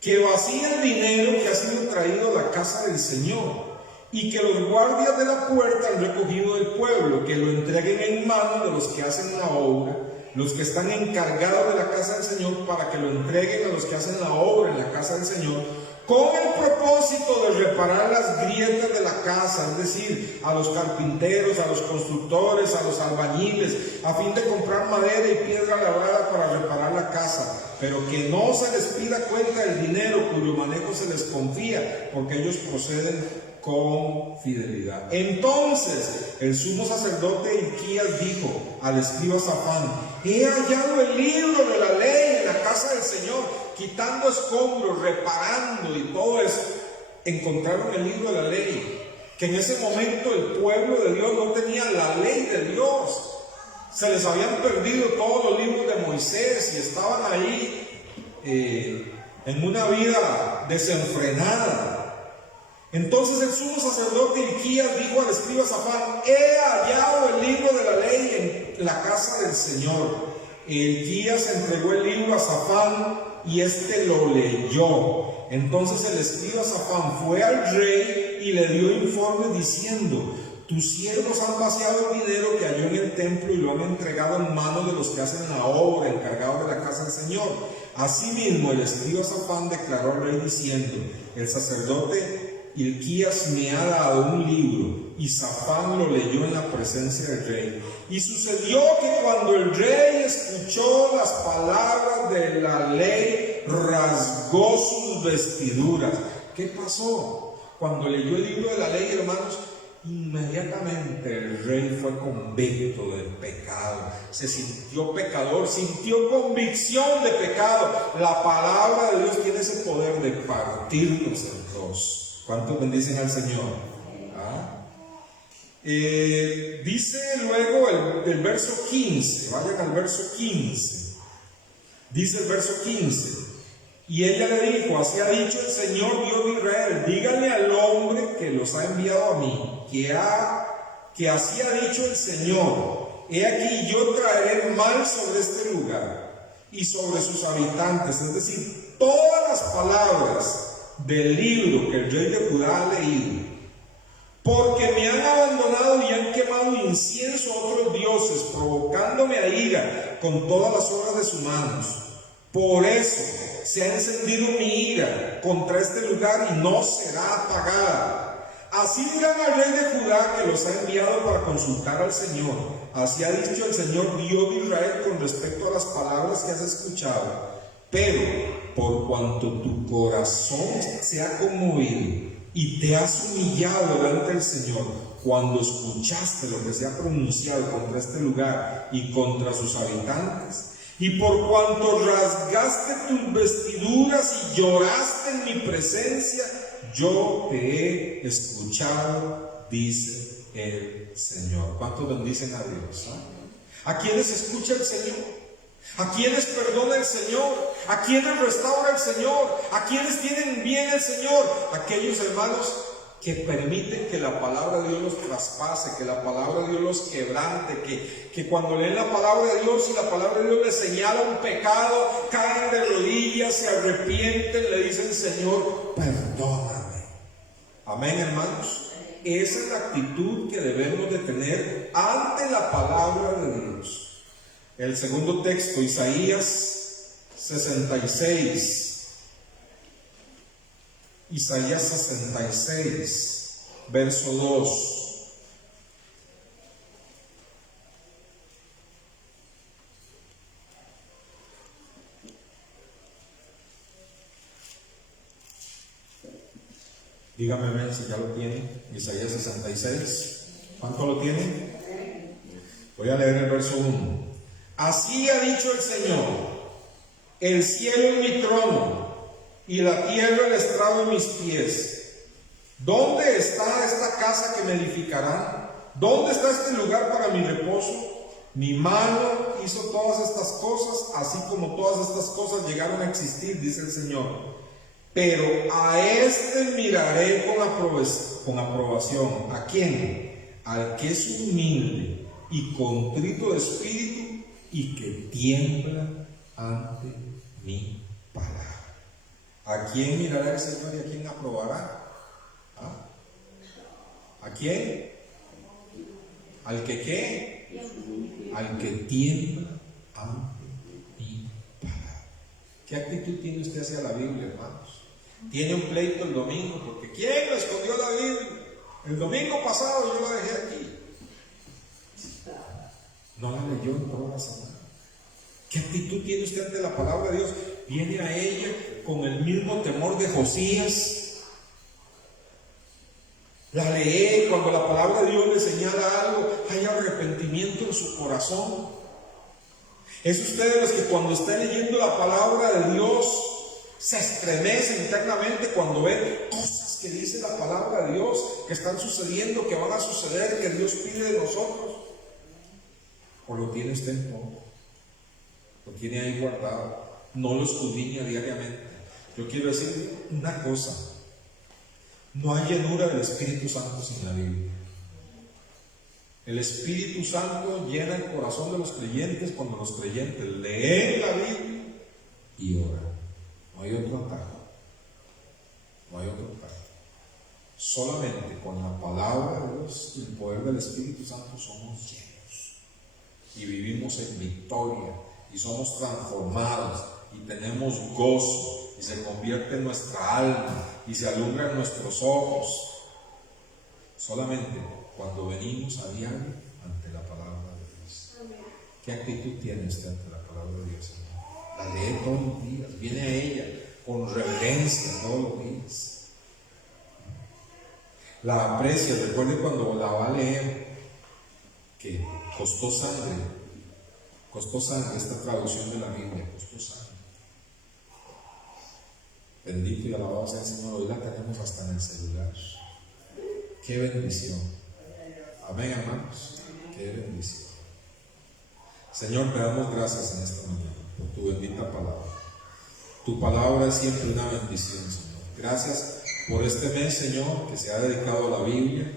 que vacíe el dinero que ha sido traído a la casa del Señor, y que los guardias de la puerta han recogido del pueblo, que lo entreguen en manos de los que hacen la obra, los que están encargados de la casa del Señor, para que lo entreguen a los que hacen la obra en la casa del Señor, con el propósito de reparar las grietas de la casa, es decir, a los carpinteros, a los constructores, a los albañiles, a fin de comprar madera y piedra labrada para reparar la casa, pero que no se les pida cuenta del dinero cuyo manejo se les confía, porque ellos proceden con fidelidad. Entonces el sumo sacerdote Hilquías dijo al escriba Safán: He hallado el libro de la ley en la casa del Señor, quitando escombros, reparando y todo eso. Encontraron el libro de la ley, que en ese momento el pueblo de Dios no tenía la ley de Dios. Se les habían perdido todos los libros de Moisés y estaban ahí en una vida desenfrenada. Entonces el sumo sacerdote Hilquías dijo al escriba Safán: He hallado el libro de la ley en la casa del Señor. Hilquías entregó el libro a Safán y éste lo leyó. Entonces el escriba Safán fue al rey y le dio informe diciendo: Tus siervos han vaciado el dinero que halló en el templo y lo han entregado en manos de los que hacen la obra, encargados de la casa del Señor. Asimismo el escriba Safán declaró al rey diciendo: El sacerdote Hilquías me ha dado un libro. Y Safán lo leyó en la presencia del rey. Y sucedió que cuando el rey escuchó las palabras de la ley, rasgó sus vestiduras. ¿Qué pasó? Cuando leyó el libro de la ley, hermanos, inmediatamente el rey fue convicto del pecado. Se sintió pecador, sintió convicción de pecado. La palabra de Dios tiene ese poder de partirnos en dos. ¿Cuántos bendicen al Señor? Dice luego el verso 15, vayan al verso 15. Dice el verso 15: Y ella le dijo: Así ha dicho el Señor Dios de Israel, díganle al hombre que los ha enviado a mí, que ha que así ha dicho el Señor: he aquí yo traeré mal sobre este lugar y sobre sus habitantes, es decir, todas las palabras del libro que el rey de Judá ha leído, porque me han abandonado y han quemado incienso a otros dioses, provocándome a ira con todas las obras de sus manos. Por eso se ha encendido mi ira contra este lugar y no será apagada. Así dirán al rey de Judá, que los ha enviado para consultar al Señor: así ha dicho el Señor Dios de Israel con respecto a las palabras que has escuchado. Pero por cuanto tu corazón se ha conmovido y te has humillado delante del Señor cuando escuchaste lo que se ha pronunciado contra este lugar y contra sus habitantes, y por cuanto rasgaste tus vestiduras y lloraste en mi presencia, yo te he escuchado, dice el Señor. ¿Cuántos bendicen a Dios? ¿A quiénes escucha el Señor? ¿A quienes perdona el Señor? ¿A quienes restaura el Señor? ¿A quienes tienen bien el Señor? Aquellos hermanos que permiten que la palabra de Dios los traspase, que la palabra de Dios los quebrante, que cuando leen la palabra de Dios y la palabra de Dios les señala un pecado, caen de rodillas, se arrepienten, le dicen: Señor, perdóname. Amén, hermanos. Esa es la actitud que debemos de tener ante la palabra de Dios. El segundo texto, Isaías 66. Isaías 66, verso 2. Dígame si ya lo tiene. Isaías 66. ¿Cuánto lo tiene? Voy a leer el verso 1. Así ha dicho el Señor: el cielo es mi trono y la tierra el estrado de mis pies. ¿Dónde está esta casa que me edificarán? ¿Dónde está este lugar para mi reposo? Mi mano hizo todas estas cosas, así como todas estas cosas llegaron a existir, dice el Señor. Pero a este miraré con aprobación. ¿A quién? Al que es humilde y contrito de espíritu y que tiembla ante mi palabra. ¿A quién mirará el Señor y a quién aprobará? ¿A quién? ¿Al que qué? Al que tiembla ante mi palabra. ¿Qué actitud tiene usted hacia la Biblia, hermanos? Tiene un pleito el domingo, porque ¿quién le escondió la Biblia? El domingo pasado yo la dejé aquí. No la leyó en toda la semana. ¿Qué actitud tiene usted ante la palabra de Dios? Viene a ella con el mismo temor de Josías. La lee, cuando la palabra de Dios le señala algo, hay arrepentimiento en su corazón. Es usted de los que cuando está leyendo la palabra de Dios se estremece internamente cuando ve cosas que dice la palabra de Dios, que están sucediendo, que van a suceder, que Dios pide de nosotros. ¿O lo tiene usted en todo? Lo tiene ahí guardado, no lo escudriña diariamente? Yo quiero decir una cosa: no hay llenura del Espíritu Santo sin la Biblia. El Espíritu Santo llena el corazón de los creyentes cuando los creyentes leen la Biblia y oran. No hay otro atajo. No hay otro atajo. Solamente con la palabra de Dios y el poder del Espíritu Santo somos llenos y vivimos en victoria y somos transformados y tenemos gozo y se convierte en nuestra alma y se alumbran nuestros ojos. Solamente cuando venimos a diario ante la palabra de Dios. ¿Qué actitud tiene usted ante la palabra de Dios? La lee todos los días, viene a ella con reverencia todos los días. La aprecia. Recuerde cuando la va a leer que costó sangre esta traducción de la Biblia, costó sangre. Bendito y alabado sea el Señor. Hoy la tenemos hasta en el celular. Qué bendición. Amén, hermanos. Qué bendición. Señor, te damos gracias en esta mañana por tu bendita palabra. Tu palabra es siempre una bendición, Señor. Gracias por este mes, Señor, que se ha dedicado a la Biblia.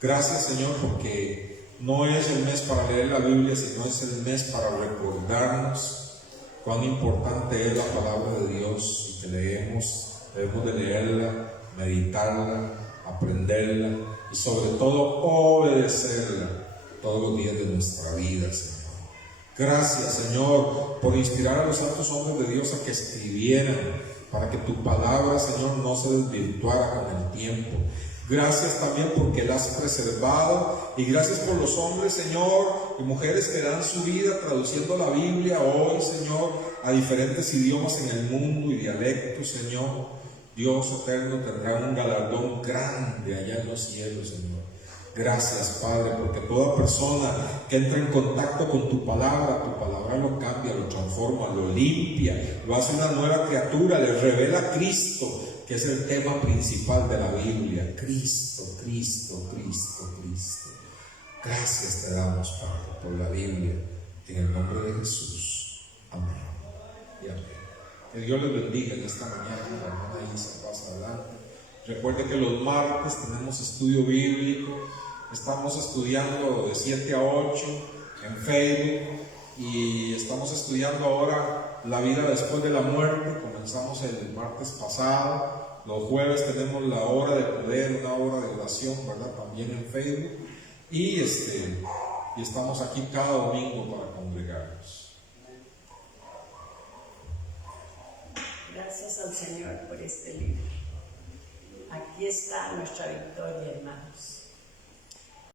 Gracias, Señor, porque no es el mes para leer la Biblia, sino es el mes para recordarnos cuán importante es la palabra de Dios y que debemos de leerla, meditarla, aprenderla y sobre todo obedecerla todos los días de nuestra vida, Señor. Gracias, Señor, por inspirar a los santos hombres de Dios a que escribieran, para que tu palabra, Señor, no se desvirtuara con el tiempo. Gracias también porque la has preservado, y gracias por los hombres, Señor, y mujeres que dan su vida traduciendo la Biblia hoy, Señor, a diferentes idiomas en el mundo y dialectos, Señor. Dios eterno tendrá un galardón grande allá en los cielos, Señor. Gracias, Padre, porque toda persona que entra en contacto con tu palabra lo cambia, lo transforma, lo limpia, lo hace una nueva criatura, le revela a Cristo, que es el tema principal de la Biblia. Cristo, Cristo, Cristo, Cristo. Gracias te damos, Padre, por la Biblia, en el nombre de Jesús. Amén y amén. Que Dios les bendiga en esta mañana. La hermana Isa pasa adelante. Recuerde que los martes tenemos estudio bíblico. Estamos estudiando de 7 a 8 en Facebook y estamos estudiando ahora la vida después de la muerte. Comenzamos el martes pasado. Los jueves tenemos la hora de poder, una hora de oración, ¿verdad? También en Facebook. Y estamos aquí cada domingo para congregarnos. Gracias al Señor por este libro. Aquí está nuestra victoria, hermanos.